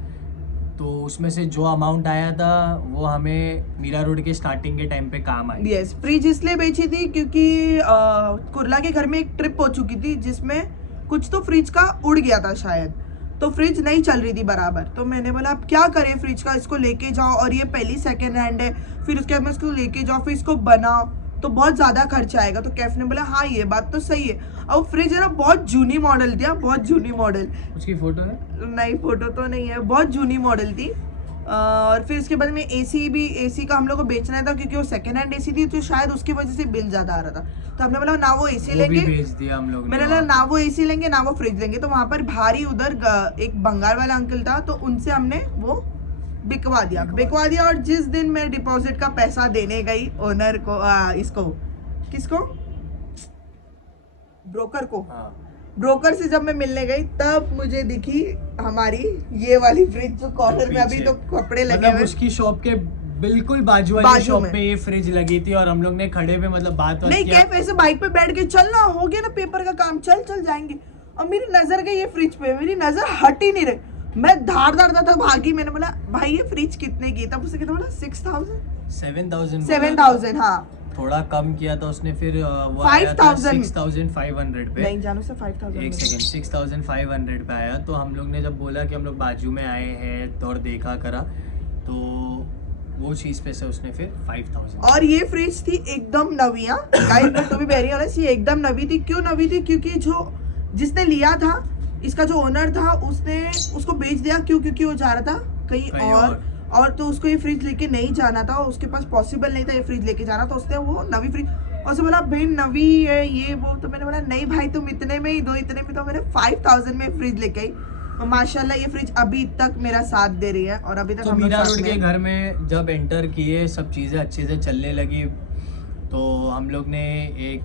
तो उसमें से जो अमाउंट आया था वो हमें मीरा रोड के स्टार्टिंग के टाइम पे काम आई। यस, फ्रिज इसलिए बेची थी क्योंकि कुर्ला के घर में एक ट्रिप हो चुकी थी जिसमें कुछ तो फ्रिज का उड़ गया था शायद, तो फ्रिज नहीं चल रही थी बराबर। तो मैंने बोला अब क्या करें फ्रिज का, इसको लेके जाओ, और ये पहली सेकेंड हैंड है, फिर उसके बाद में इसको लेके जाओ, फिर इसको बनाओ, तो बहुत ज़्यादा खर्चा आएगा। तो कैफ ने बोला हाँ ये बात तो सही है। अब फ्रिज है ना, बहुत जूनी मॉडल थी, बहुत जूनी मॉडल। उसकी फोटो है? नहीं, फोटो तो नहीं है, बहुत जूनी मॉडल थी। और फिर उसके बाद में एसी का हम लोग को बेचना था क्योंकि वो सेकेंड हैंड एसी थी, तो शायद उसकी वजह से बिल ज़्यादा आ रहा था। तो हमने बोला ना वो एसी लेंगे, बेच दिया हम लोग। मैंने बोला ना वो एसी लेंगे ना वो फ्रिज लेंगे। तो वहाँ पर भारी उधर एक बंगाल वाला अंकल था, तो उनसे हमने वो बिकवा दिया। और जिस दिन मैं डिपॉजिट का पैसा देने गई ओनर को, इसको किसको, ब्रोकर को, ब्रोकर से जब मैं मिलने गई तब मुझे दिखी हमारी ये वाली फ्रिज जो कॉर्नर में अभी तो कपड़े लगे हुए, उसकी शॉप के बिल्कुल बाजू वाली शॉप पे ये फ्रिज लगी थी और हम लोग ने खड़े पे मतलब बात नहीं कैफ ऐसे बाइक पे बैठ के चल ना, हो गया ना पेपर का काम, चल जाएंगे। और मेरी नजर गई ये फ्रिज पे, मेरी नजर हट ही नहीं रही, मैं धार भागी। मैंने बोला भाई ये फ्रिज कितने की, तब उसने कितना बोला 7,000 हाँ, थोड़ा कम किया था उसने, फिर 5,500 पे, नहीं जानू से 5,000 एक सेकंड 6,500 पे आया। तो हम लोग ने जब बोला कि हम लोग बाजू में आए हैं तो और देखा करा, तो वो चीज पे से उसने फिर 5,000। और ये फ्रिज थी एकदम नवी, guys but to be very honest ये एकदम नवी थी। क्यों नवी थी? क्योंकि जो जिसने लिया था, इसका जो ओनर था, उसने उसको बेच दिया। क्यों? क्योंकि वो जा रहा था कहीं और तो उसको ये फ्रिज लेके नहीं जाना था, उसके पास पॉसिबल नहीं था ये फ्रिज लेके जाना, तो उसने वो नवी फ्रिज, और उसने बोला भाई नवी है ये वो। तो मैंने बोला नहीं भाई तुम इतने में ही दो, इतने में। तो मैंने 5,000 में फ्रिज लेके आई और माशाल्लाह ये फ्रिज अभी तक मेरा साथ दे रही है। और अभी तक तो मीरा रोड के घर में जब एंटर किए सब चीज़ें अच्छे से चलने लगी, तो हम लोग ने एक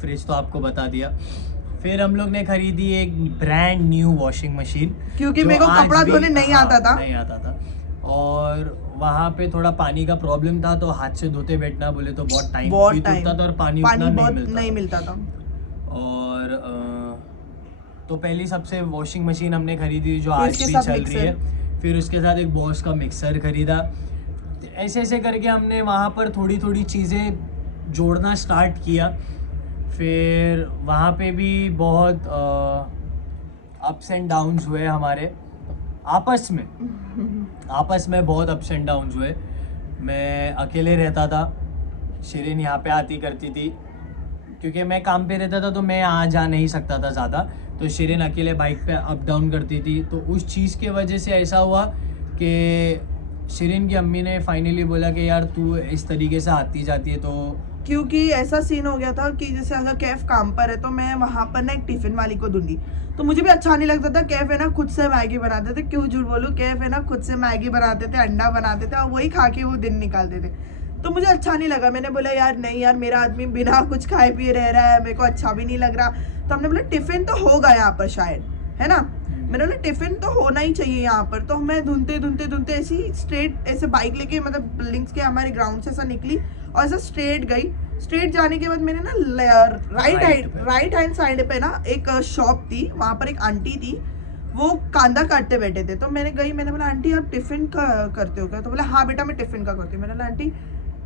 फ्रिज तो आपको बता दिया। फिर हम लोग ने खरीदी एक ब्रांड न्यू वॉशिंग मशीन, क्योंकि मेरे को कपड़ा धोने नहीं आता था। और वहाँ पे थोड़ा पानी का प्रॉब्लम था, तो हाथ से धोते बैठना बोले तो बहुत टाइम था और पानी नहीं मिलता था। और तो पहली सबसे वॉशिंग मशीन हमने खरीदी जो आज भी चल रही है। फिर उसके साथ एक बॉस का मिक्सर खरीदा। ऐसे करके हमने वहाँ पर थोड़ी थोड़ी चीज़ें जोड़ना स्टार्ट किया। फिर वहाँ पे भी बहुत अप्स एंड डाउन्स हुए हमारे आपस में बहुत अप्स एंड डाउन्स हुए। मैं अकेले रहता था, शिरीन यहाँ पे आती करती थी, क्योंकि मैं काम पे रहता था तो मैं आ जा नहीं सकता था ज़्यादा, तो शिरीन अकेले बाइक पे अप डाउन करती थी। तो उस चीज़ की वजह से ऐसा हुआ कि शिरीन की अम्मी ने फाइनली बोला कि यार तू इस तरीके से आती जाती है। तो क्योंकि ऐसा सीन हो गया था कि जैसे अगर कैफ काम पर है तो मैं वहाँ पर ना एक टिफिन वाली को ढूंढी, तो मुझे भी अच्छा नहीं लगता था। कैफ है ना खुद से मैगी बनाते थे, क्यों झूठ बोलूं, कैफ है ना खुद से मैगी बनाते थे, अंडा बनाते थे और वही खा के वो दिन निकालते थे। तो मुझे अच्छा नहीं लगा। मैंने बोला यार नहीं यार, मेरा आदमी बिना कुछ खाए पिए रह रहा है, मेरे को अच्छा भी नहीं लग रहा। तो हमने बोला टिफिन तो होगा यहाँ पर शायद, है ना। मैंने बोला टिफिन तो होना ही चाहिए यहाँ पर। तो मैं ढूंढते ऐसी स्ट्रेट ऐसे बाइक लेके मतलब बिल्डिंग्स के हमारे ग्राउंड से ऐसा निकली और ऐसा स्ट्रेट गई। स्ट्रेट जाने के बाद मैंने ना राइट हैंड साइड पे ना एक शॉप थी, वहाँ पर एक आंटी थी, वो कांदा काटते बैठे थे। तो मैंने गई, मैंने बोला आंटी आप टिफिन का करते हो क्या? तो बोला हाँ बेटा मैं टिफिन का करती हूँ। मैंने बोला आंटी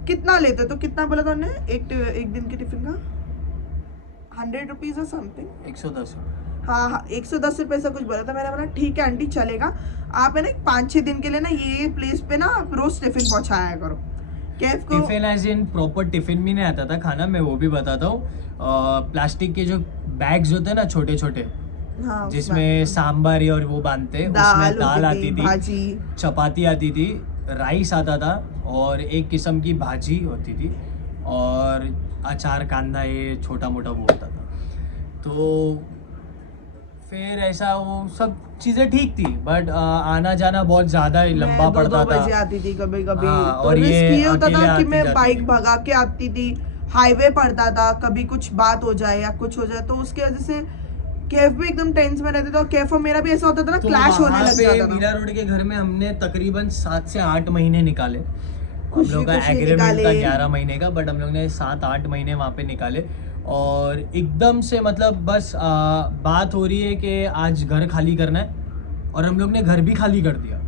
कितना लेते हो? तो कितना बोला था उन्होंने, एक दिन के टिफिन का 100 रुपीज़ और समथिंग, 110। हाँ 110 रुपये से कुछ बोला था। मैंने बोला ठीक है आंटी चलेगा, आप है ना 5-6 दिन के लिए ना ये प्लेस पे ना आप रोज टिफिन पहुँचाया करो। कैफ को tiffin as in proper tiffin भी नहीं आता था खाना, मैं वो भी बताता हूँ। प्लास्टिक के जो बैग्स होते हैं ना छोटे छोटे, हाँ, जिसमें सांबर और वो बांधते, उसमें दाल आती थी, भाजी, चपाती आती थी, राइस आता था और एक किस्म की भाजी होती थी और अचार कांदा ये छोटा मोटा वो होता था। तो फिर ऐसा वो सब चीज़ें ठीक थी, बट आना जाना बहुत ज़्यादा लंबा पड़ता था। बजे आती थी कभी कभी। हाँ, तो और ये होता था कि मैं बाइक थी। भगा के आती थी, हाईवे पड़ता था, कभी कुछ बात हो जाए या कुछ हो जाए, तो उसके वजह से कैफ भी एकदम टेंस में रहते थे और कैफ और मेरा भी ऐसा होता था ना, तो क्लैश होने लग जाता था। मीरा रोड के घर में हमने तकरीबन 7 से 8 महीने निकाले। हम लोग का एग्रीमेंट था 11 महीने का, बट हम लोग ने 7-8 महीने वहाँ पे निकाले। और एकदम से मतलब बस बात हो रही है कि आज घर खाली करना है, और हम लोग ने घर भी खाली कर दिया।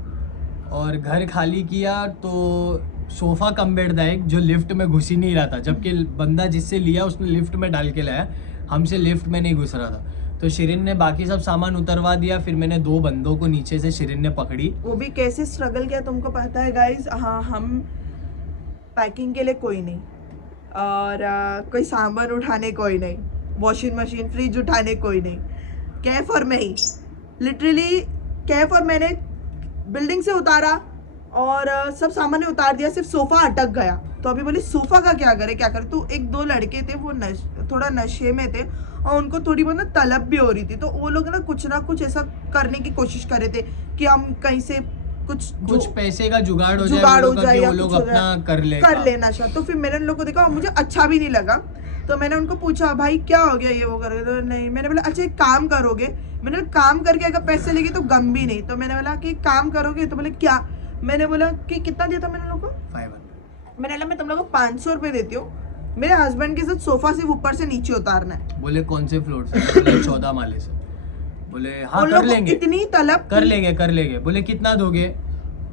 और घर खाली किया तो सोफ़ा कम बेड था एक, जो लिफ्ट में घुस ही नहीं रहा था, जबकि बंदा जिससे लिया उसने लिफ्ट में डाल के लाया, हमसे लिफ्ट में नहीं घुस रहा था। तो शिरीन ने बाकी सब सामान उतरवा दिया। फिर मैंने 2 बंदों को नीचे से शिरीन ने पकड़ी। वो भी कैसे स्ट्रगल किया तुमको पता है गाइज। हाँ, हम पैकिंग के लिए कोई नहीं, और कोई सामान उठाने कोई नहीं, वॉशिंग मशीन फ्रिज उठाने कोई नहीं, कैफ और मैं ही, लिटरली कैफ और मैंने बिल्डिंग से उतारा, और सब सामान ने उतार दिया, सिर्फ सोफा अटक गया। तो अभी बोली सोफा का क्या करे। तो एक दो लड़के थे, वो थोड़ा नशे में थे और उनको थोड़ी बहुत ना तलब भी हो रही थी। तो वो लोग ना कुछ ऐसा करने की कोशिश कर रहे थे कि हम कहीं से कुछ पैसे का जुगाड़ हो जाए या वो लोग अपना कर ले नशा। तो फिर मैंने उन लोग को देखा और मुझे अच्छा भी नहीं लगा। तो मैंने उनको पूछा भाई क्या हो गया ये वो कर, तो नहीं। मैंने बोला अच्छा एक काम करोगे, मैंने बोला काम करके अगर पैसे लेगी तो गम भी नहीं। तो मैंने बोला कि काम करोगे, तो बोले क्या। मैंने बोला कि कितना दिया था मैंने लोगों को 500। मैंने बोला मैं तुम लोगों को 500 रुपये देती हूँ, मेरे हस्बैंड के साथ सोफा सिर्फ ऊपर से नीचे उतारना है। बोले कौन से फ्लोर से? बोले 14 माले से। बोले हाँ कर लेंगे, इतनी तलब कर लेंगे। बोले कितना दोगे?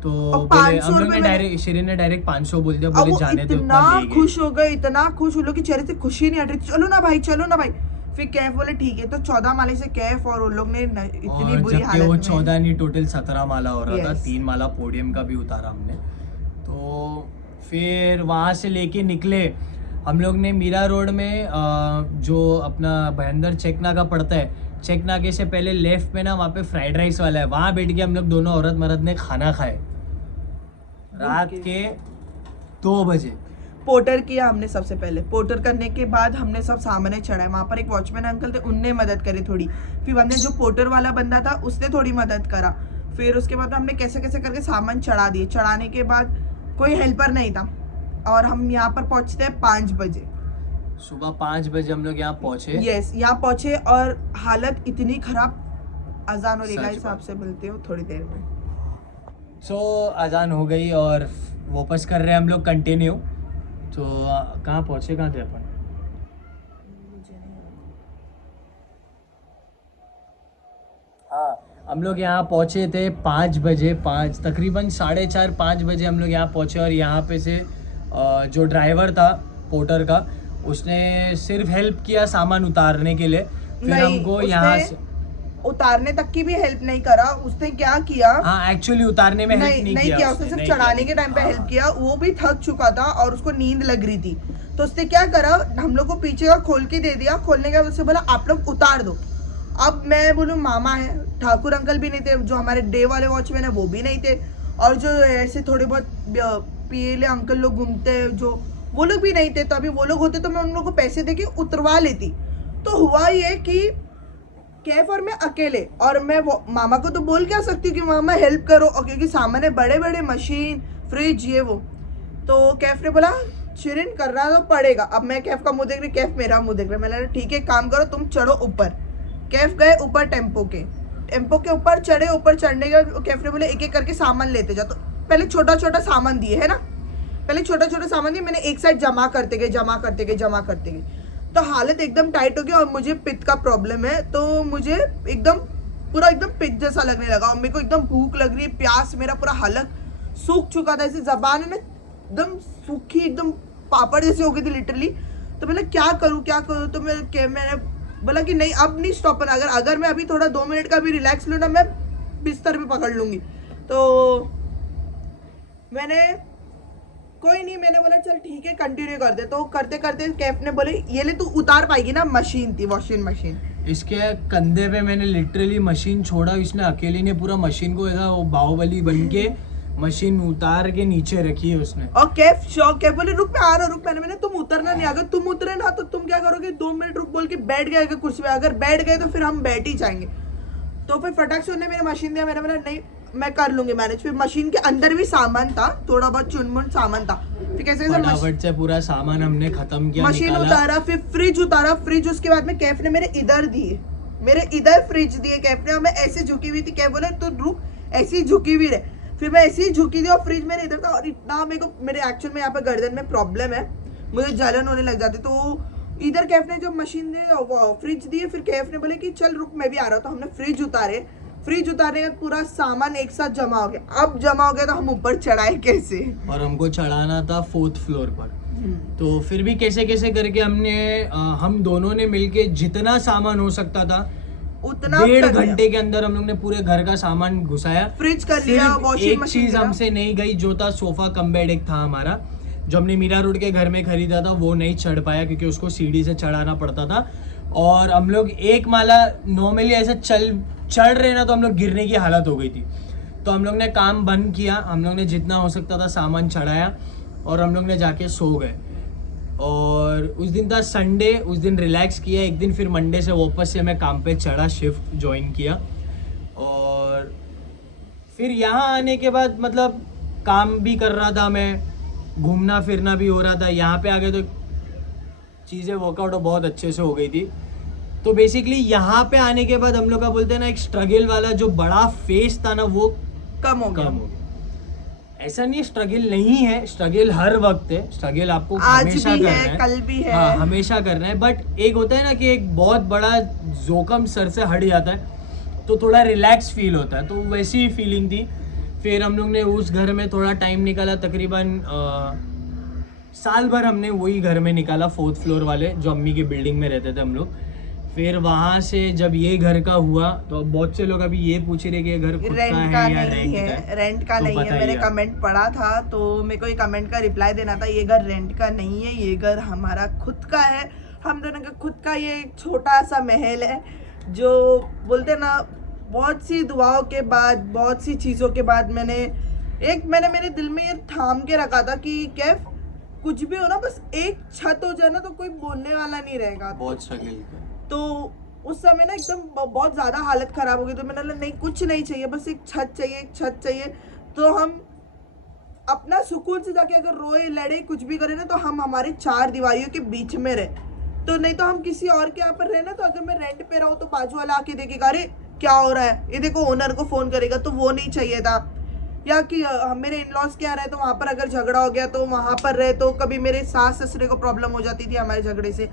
तो बोले हम लोग ने डायरेक्ट, शिरीन ने डायरेक्ट 500 बोल दिया। बोले जाने दो, इतना खुश हो गए, इतना खुश। उन लोग के चेहरे से खुशी नहीं हट रही, चलो ना भाई। फिर कैफ बोले ठीक है। तो 14 माले से कैफ और उन लोग ने इतनी बुरी हालत वो में 14 नहीं टोटल 17 माला हो रहा था। Yes. 3 माला पोडियम का भी उतारा हमने। तो फिर वहाँ से लेके निकले हम लोग ने मीरा रोड में जो अपना भयंदर चेकना का पड़ता है, चेक नाके से पहले लेफ्ट में ना वहाँ पे फ्राइड राइस वाला है, वहाँ बैठ के हम लोग दोनों औरत मर्द ने खाना खाए रात के 2 बजे। पोर्टर किया हमने सबसे पहले। पोर्टर करने के बाद हमने सब सामने चढ़ाए। वहाँ पर एक वॉचमैन अंकल थे, उनने मदद करी थोड़ी। फिर हमने जो पोर्टर वाला बंदा था उसने थोड़ी मदद करा। फिर उसके बाद हमने कैसे करके सामान चढ़ा दिए। चढ़ाने के बाद कोई हेल्पर नहीं था और हम यहाँ पर पहुँचते हैं 5 बजे। सुबह 5 बजे हम लोग यहाँ पहुँचे। यस, यहाँ पहुँचे और हालत इतनी खराब। अजान होगा हिसाब से मिलते हो थोड़ी देर में। सो अजान हो गई और वापस कर रहे हैं हम लोग कंटिन्यू। तो कहाँ पहुँचे, कहाँ थे अपन? हाँ, हम लोग यहाँ पहुँचे थे 5 बजे, तकरीबन 4:30-5 बजे हम लोग यहाँ पहुँचे। और यहाँ पे से जो ड्राइवर था पोर्टर का, उसने सिर्फ हेल्प किया सामान उतारने के लिए। फिर हमको यहाँ से उतारने तक की भी हेल्प नहीं करा। उसने क्या किया, हाँ एक्चुअली उतारने में हेल्प नहीं किया। उसने सिर्फ चढ़ाने के टाइम पे हेल्प किया। वो भी थक चुका था और उसको नींद लग रही थी। तो उसने क्या करा, हम लोग को पीछे का खोल के दे दिया। खोलने के बाद उससे बोला आप लोग उतार दो। अब मैं बोलूँ मामा है, ठाकुर अंकल भी नहीं थे, जो हमारे डे वाले वॉचमैन है वो भी नहीं थे, और जो ऐसे थोड़े बहुत पीले अंकल लोग घूमते हैं जो, वो लोग भी नहीं थे। तो अभी वो लोग होते तो मैं उन लोगों को पैसे देके उतरवा लेती। तो हुआ ये कि कैफ और मैं अकेले, और मैं मामा को तो बोल क्या सकती हूँ कि मामा हेल्प करो, और क्योंकि सामने बड़े बड़े मशीन फ्रिज ये वो। तो कैफ ने बोला शिरीन करना तो पड़ेगा। अब मैं कैफ का मुंह देख रही, कैफ मेरा मुंह देख रहा। मैंने ठीक है काम करो, तुम चढ़ो ऊपर। कैफ गए ऊपर, टेम्पो के ऊपर चढ़े। ऊपर चढ़ने के बाद कैफ ने बोले एक एक करके सामान लेते जाओ। तो पहले छोटा छोटा सामान दिए है ना, पहले छोटा छोटा सामान दिए। मैंने एक साइड जमा करते गए। तो हालत एकदम टाइट हो गई और मुझे पित्त का प्रॉब्लम है, तो मुझे एकदम पित्त जैसा लगने लगा। और मेरे को एकदम भूख लग रही है, प्यास, मेरा पूरा हालत सूख चुका था। ऐसे जबान है ना एकदम सूखी, एकदम पापड़ जैसी हो गई थी लिटरली। तो मैंने क्या करूँ। तो मैंने बोला कि नहीं अब नहीं स्टॉप करना। अगर मैं अभी थोड़ा 2 मिनट का भी रिलैक्स लूँ ना, मैं बिस्तर भी पकड़ लूँगी। तो मैंने कोई नहीं, मैंने बोला चल ठीक है कंटिन्यू कर दे। तो करते करते कैफ ने बोले ये ले तू उतार पाएगी ना। मशीन थी, वॉशिंग मशीन। इसके कंधे पे मैंने लिटरली मशीन छोड़ा, इसने अकेली ने पूरा मशीन को ऐसा वो बाहुबली बन के मशीन उतार के नीचे रखी है उसने। और कैफ बोले रुक मैं आ रहा हूँ। मैंने तुम उतरना नहीं, अगर तुम उतरे ना तो तुम क्या करोगे, 2 मिनट रुक बोल के बैठ गए कुर्सी पे। अगर बैठ गए तो फिर हम बैठ ही जाएंगे। तो फिर फटाक से उन्होंने मेरी मशीन दिया। मैंने बोला नहीं मैं कर लूंगी मैनेज। फिर मशीन के अंदर भी सामान था, थोड़ा बहुत चुनमुन सामान था। फिर कैसे फटाफट से पूरा सामान हमने खत्म किया, मशीन उतारा, फिर फ्रिज उतारा। फ्रिज उसके बाद में कैफ ने मेरे इधर दिए, मेरे इधर फ्रिज दिए कैफ ने। और मैं ऐसे झुकी हुई थी, कैफ बोले तो रुक ऐसी झुकी हुई रहे। फिर मैं ऐसे ही झुकी थी और फ्रिज मेरे इधर था। और इतना मेरे एक्चुअल में यहाँ पे गर्दन में प्रॉब्लम है, मुझे जलन होने लग जाती। तो इधर कैफ ने जो मशीन दी फ्रिज दिए। फिर कैफ ने बोले कि चल रुक मैं भी आ रहा हूँ। तो हमने फ्रिज उतारे। फ्रिज उतारने का पूरा सामान एक साथ जमा हो गया। अब जमा हो गया तो हम ऊपर चढ़ाए कैसे, और हमको चढ़ाना था 4th फ्लोर पर। तो फिर भी कैसे करके हम दोनों ने मिलके जितना सामान हो सकता था उतना 1.5 घंटे के अंदर हम लोग ने पूरे घर का सामान घुसाया, फ्रिज कर लिया, वॉशिंग मशीन। एक चीज हमसे नहीं गई जो था सोफा कम बेड एक था हमारा, जो हमने मीरा रोड के घर में खरीदा था, वो नहीं चढ़ पाया क्योंकि उसको सीढ़ी से चढ़ाना पड़ता था। और हम लोग एक माला नॉर्मली ऐसे चढ़ रहे ना तो हम लोग गिरने की हालत हो गई थी। तो हम लोग ने काम बंद किया, हम लोग ने जितना हो सकता था सामान चढ़ाया और हम लोग ने जाके सो गए। और उस दिन था संडे, उस दिन रिलैक्स किया एक दिन, फिर मंडे से वापस से मैं काम पे चढ़ा, शिफ्ट ज्वाइन किया। और फिर यहाँ आने के बाद मतलब काम भी कर रहा था मैं, घूमना फिरना भी हो रहा था। यहाँ पे आ गए तो चीज़ें वर्कआउट बहुत अच्छे से हो गई थी। तो बेसिकली यहाँ पे आने के बाद हम लोग का बोलते हैं ना, एक स्ट्रगल वाला जो बड़ा फेस था ना, वो कम हो कम गया। हो गया। ऐसा नहीं स्ट्रगल नहीं है, स्ट्रगल हर वक्त है, स्ट्रगल आपको आज हमेशा भी करना है, है, कल भी है। हाँ हमेशा करना है। बट एक होता है ना कि एक बहुत बड़ा जोखम सर से हट जाता है तो थोड़ा रिलैक्स फील होता है, तो वैसी ही फीलिंग थी। फिर हम लोग ने उस घर में थोड़ा टाइम निकाला, तकरीबन साल भर हमने वही घर में निकाला, 4th फ्लोर वाले जो अम्मी की बिल्डिंग में रहते थे हम लोग। फिर वहाँ से जब ये घर का हुआ तो बहुत से लोग अभी ये पूछ रहे कि ये घर खुद रेंट का का है या नहीं रेंट का है, है। रेंट का तो नहीं है। बताइए मैंने आप। कमेंट पढ़ा था तो मेरे को ये कमेंट का रिप्लाई देना था, ये घर रेंट का नहीं है, ये घर हमारा खुद का है। हम दोनों का खुद का ये एक छोटा सा महल है, जो बोलते ना, बहुत सी दुआओं के बाद, बहुत सी चीज़ों के बाद मैंने मेरे दिल में ये थाम के रखा था कि कैफ कुछ भी हो ना, बस एक छत हो जाए ना तो कोई बोलने वाला नहीं रहेगा। बहुत स्ट्रगल। तो उस समय ना एकदम बहुत ज़्यादा हालत ख़राब हो गई, तो मैंने बोला नहीं, कुछ नहीं चाहिए, बस एक छत चाहिए, एक छत चाहिए। तो हम अपना सुकून से जाके अगर रोए लड़े कुछ भी करें ना, तो हम हमारे 4 दीवारियों के बीच में रहे। तो नहीं तो हम किसी और के यहाँ पर रहे ना, तो अगर मैं रेंट पे रहूँ तो बाजू वाला आके देखेगा, अरे क्या हो रहा है, ये देखो, ओनर को फ़ोन करेगा, तो वो नहीं चाहिए था। या कि मेरे इन लॉज के यहाँ रहे तो वहाँ पर अगर झगड़ा हो गया तो वहाँ पर रहे, तो कभी मेरे सास ससुरे को प्रॉब्लम हो जाती थी हमारे झगड़े से,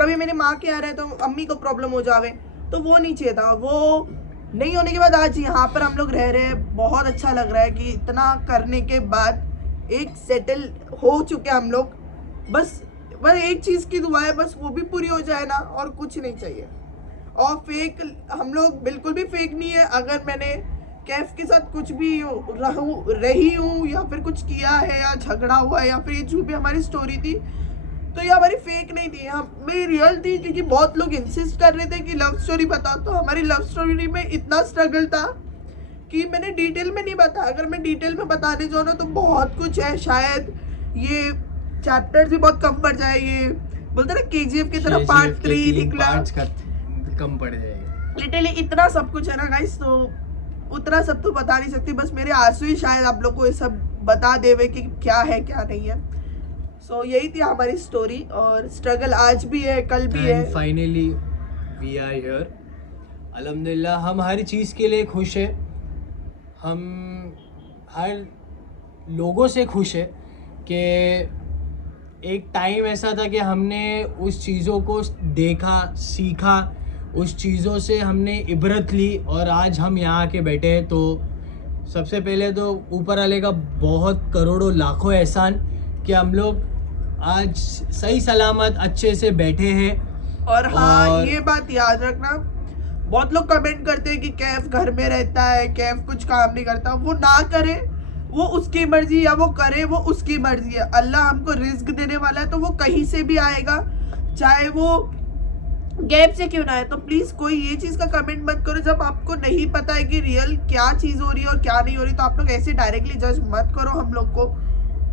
कभी मेरी माँ के यहाँ रहे तो अम्मी को प्रॉब्लम हो जावे, तो वो नहीं चाहिए था। वो नहीं होने के बाद आज यहाँ पर हम लोग रह रहे हैं, बहुत अच्छा लग रहा है कि इतना करने के बाद एक सेटल हो चुके हम लोग। बस एक चीज़ की दुआ है, बस वो भी पूरी हो जाए ना, और कुछ नहीं चाहिए। और फेक, हम लोग बिल्कुल भी फेक नहीं है। अगर मैंने कैफ के साथ कुछ भी रही हूँ या फिर कुछ किया है या झगड़ा हुआ है या फिर ये जो भी हमारी स्टोरी थी, तो ये हमारी फेक नहीं थी, हमें रियल थी। क्योंकि बहुत लोग इंसिस्ट कर रहे थे कि लव स्टोरी बताओ, तो हमारी लव स्टोरी में इतना स्ट्रगल था कि मैंने डिटेल में नहीं बताया। अगर मैं डिटेल में बताने जाऊँ ना तो बहुत कुछ है, शायद ये चैप्टर भी बहुत कम पड़ जाए। ये बोलते ना KGF की तरह पार्ट 3 निकला, कम पड़ जाएगा। लिटरली इतना सब कुछ है ना गाइस, तो उतना सब तो बता नहीं सकती। बस मेरे आंसू ही शायद आप लोग को ये सब बता देवे कि क्या है क्या नहीं है। सो यही थी हमारी स्टोरी, और स्ट्रगल आज भी है, कल भी है। फाइनली वी आर हियर, अल्हम्दुलिल्लाह। हम हर चीज़ के लिए खुश है, हम हर लोगों से खुश है कि एक टाइम ऐसा था कि हमने उस चीज़ों को देखा, सीखा, उस चीज़ों से हमने इबरत ली, और आज हम यहाँ आके बैठे हैं। तो सबसे पहले तो ऊपर वाले का बहुत करोड़ों लाखों एहसान कि हम लोग आज सही सलामत अच्छे से बैठे हैं। और हाँ, और ये बात याद रखना, बहुत लोग कमेंट करते हैं कि कैफ घर में रहता है, कैफ कुछ काम नहीं करता। वो ना करे, वो उसकी मर्जी, या वो करे, वो उसकी मर्जी है। अल्लाह हमको रिस्क देने वाला है, तो वो कहीं से भी आएगा, चाहे वो गैप से क्यों ना है। तो प्लीज़ कोई ये चीज़ का कमेंट मत करो जब आपको नहीं पता है कि रियल क्या चीज़ हो रही है और क्या नहीं हो रही। तो आप लोग ऐसे डायरेक्टली जज मत करो हम लोग को।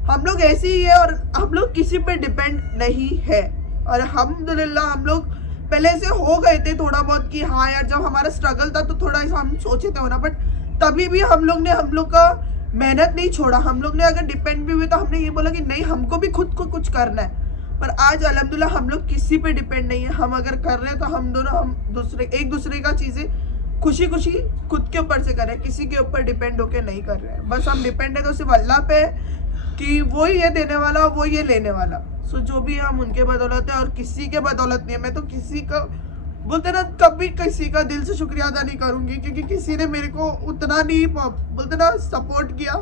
हम लोग ऐसे ही है और हम लोग किसी पे डिपेंड नहीं है। और अल्हम्दुलिल्लाह हम लोग पहले से हो गए थे थोड़ा बहुत कि हाँ यार, जब हमारा स्ट्रगल था तो थोड़ा सा हम सोचे थे होना, बट तभी भी हम लोग का मेहनत नहीं छोड़ा। हम लोग ने अगर डिपेंड भी हुए तो हमने ये बोला कि नहीं, हमको भी खुद को कुछ करना है। पर आज अल्हम्दुलिल्लाह हम लोग किसी पे डिपेंड नहीं है। हम अगर कर रहे हैं तो हम दोनों एक दूसरे का चीज़ें खुशी खुशी खुद के ऊपर से कर रहे हैं, किसी के ऊपर डिपेंड होके नहीं कर रहे हैं। बस हम डिपेंड है तो सिर्फ अल्लाह पे, कि वो ये देने वाला, वो ये लेने वाला। सो जो भी हम उनके बदौलत है और किसी के बदौलत नहीं है। मैं तो किसी का बोलते ना, कभी किसी का दिल से शुक्रिया अदा नहीं करूँगी, क्योंकि किसी ने मेरे को उतना नहीं बोलते ना सपोर्ट किया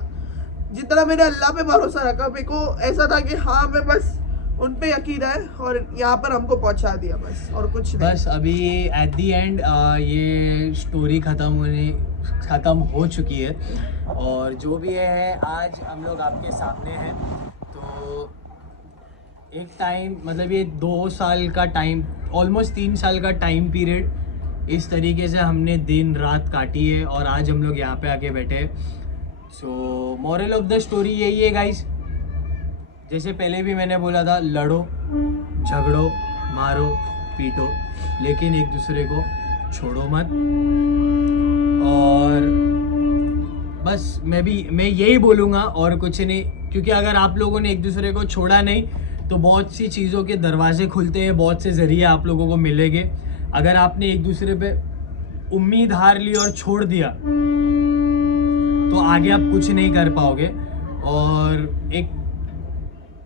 जितना मैंने अल्लाह पे भरोसा रखा। मेरे को ऐसा था कि हाँ, मैं बस उन पे यकीन है और यहाँ पर हमको पहुँचा दिया, बस और कुछ नहीं। बस अभी एट दी एंड ये स्टोरी ख़त्म हो चुकी है, और जो भी है आज हम लोग आपके सामने हैं। तो एक टाइम, मतलब ये 2 साल का टाइम, ऑलमोस्ट 3 साल का टाइम पीरियड इस तरीके से हमने दिन रात काटी है और आज हम लोग यहाँ पे आके बैठे हैं। So moral of the story यही है गाइस, जैसे पहले भी मैंने बोला था, लड़ो झगड़ो मारो पीटो, लेकिन एक दूसरे को छोड़ो मत। और बस मैं यही बोलूँगा और कुछ नहीं, क्योंकि अगर आप लोगों ने एक दूसरे को छोड़ा नहीं तो बहुत सी चीज़ों के दरवाजे खुलते हैं, बहुत से ज़रिए आप लोगों को मिलेंगे। अगर आपने एक दूसरे पे उम्मीद हार ली और छोड़ दिया तो आगे आप कुछ नहीं कर पाओगे। और एक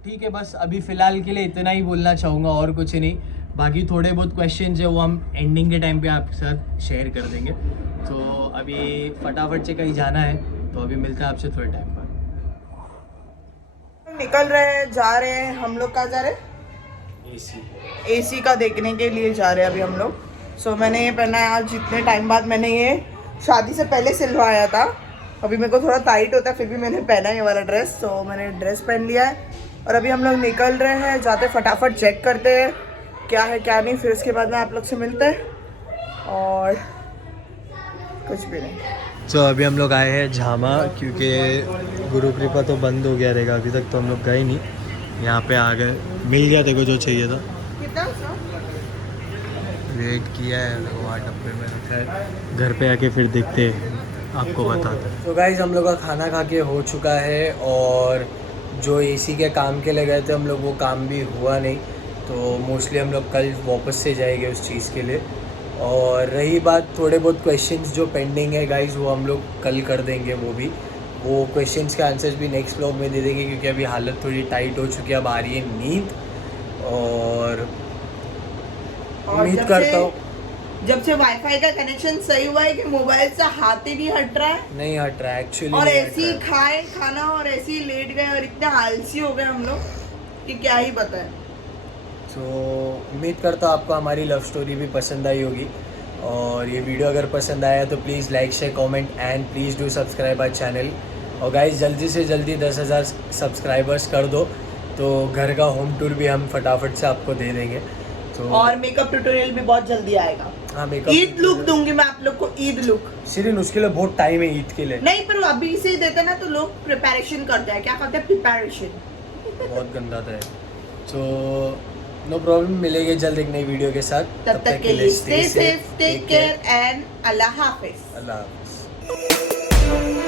ठीक है, बस अभी फ़िलहाल के लिए इतना ही बोलना चाहूँगा और कुछ नहीं। बाकी थोड़े बहुत क्वेश्चंस है वो हम एंडिंग के टाइम पे आपके साथ शेयर कर देंगे। तो अभी फटाफट से कहीं जाना है, तो अभी मिलता है आपसे थोड़े टाइम पर। निकल रहे हैं, जा रहे हैं। हम लोग कहाँ जा रहे हैं? एसी का देखने के लिए जा रहे हैं अभी हम लोग। सो मैंने ये पहना है आज, जितने टाइम बाद मैंने ये शादी से पहले सिलवाया था। अभी मेरे को थोड़ा टाइट होता है, फिर भी मैंने पहना है ये वाला ड्रेस। तो मैंने ड्रेस पहन लिया है और अभी हम लोग निकल रहे हैं। जाते फटाफट चेक करते हैं क्या है क्या नहीं, फिर उसके बाद में आप लोग से मिलते हैं और कुछ भी नहीं। तो अभी हम लोग आए हैं झामा, क्योंकि गुरु कृपा तो बंद हो गया रहेगा, अभी तक तो हम लोग गए नहीं। यहाँ पे आ गए, मिल गया देखो जो चाहिए था। कितना वेट किया है, वहाँ डब्बे में रखा है। घर पे आके फिर देखते हैं, आपको बताते हैं। तो गाइस हम लोग का खाना खा के हो चुका है और जो एसी के काम के लिए गए थे हम लोग, वो काम भी हुआ नहीं। तो मोस्टली हम लोग कल वापस से जाएंगे उस चीज़ के लिए। और रही बात थोड़े बहुत क्वेश्चंस जो पेंडिंग है गाइस, वो हम लोग कल कर देंगे। वो क्वेश्चंस के आंसर्स भी नेक्स्ट व्लॉग में दे देंगे, क्योंकि अभी हालत थोड़ी टाइट हो चुकी है, अब आ रही है नींद। और उम्मीद करता हूँ जब से वाईफाई का कनेक्शन सही हुआ है कि मोबाइल से हाथ ही नहीं हट रहा है। नहीं हट रहा है एक्चुअली। और ऐसे ही खाए खाना और ऐसे ही लेट गए और इतने आलसी हो गए हम लोग कि क्या ही पता है। तो उम्मीद करता हूँ आपको हमारी लव स्टोरी भी पसंद आई होगी। और ये वीडियो अगर पसंद आया तो please like share comment and please do subscribe our channel. और गाइस जल्दी से जल्दी 10,000 सब्सक्राइबर्स कर दो, तो घर का होम टूर भी हम फटाफट से आपको दे देंगे। तो और मेकअप ट्यूटोरियल भी बहुत जल्दी आएगा। हाँ, मेकअप ईद लुक दूंगी मैं आप लोग को, ईद लुक। सिर्फ उसके लिए बहुत टाइम है ईद के लिए। नहीं, पर अभी से ही देते ना तो लोग प्रिपरेशन करते हैं। क्या करते हैं? प्रिपरेशन। बहुत गंदा था। तो नो प्रॉब्लम, मिलेंगे जल्द एक नई वीडियो के साथ। तब तक के लिए stay safe, take care and अल्लाह हाफिज। अल्लाह हाफिज।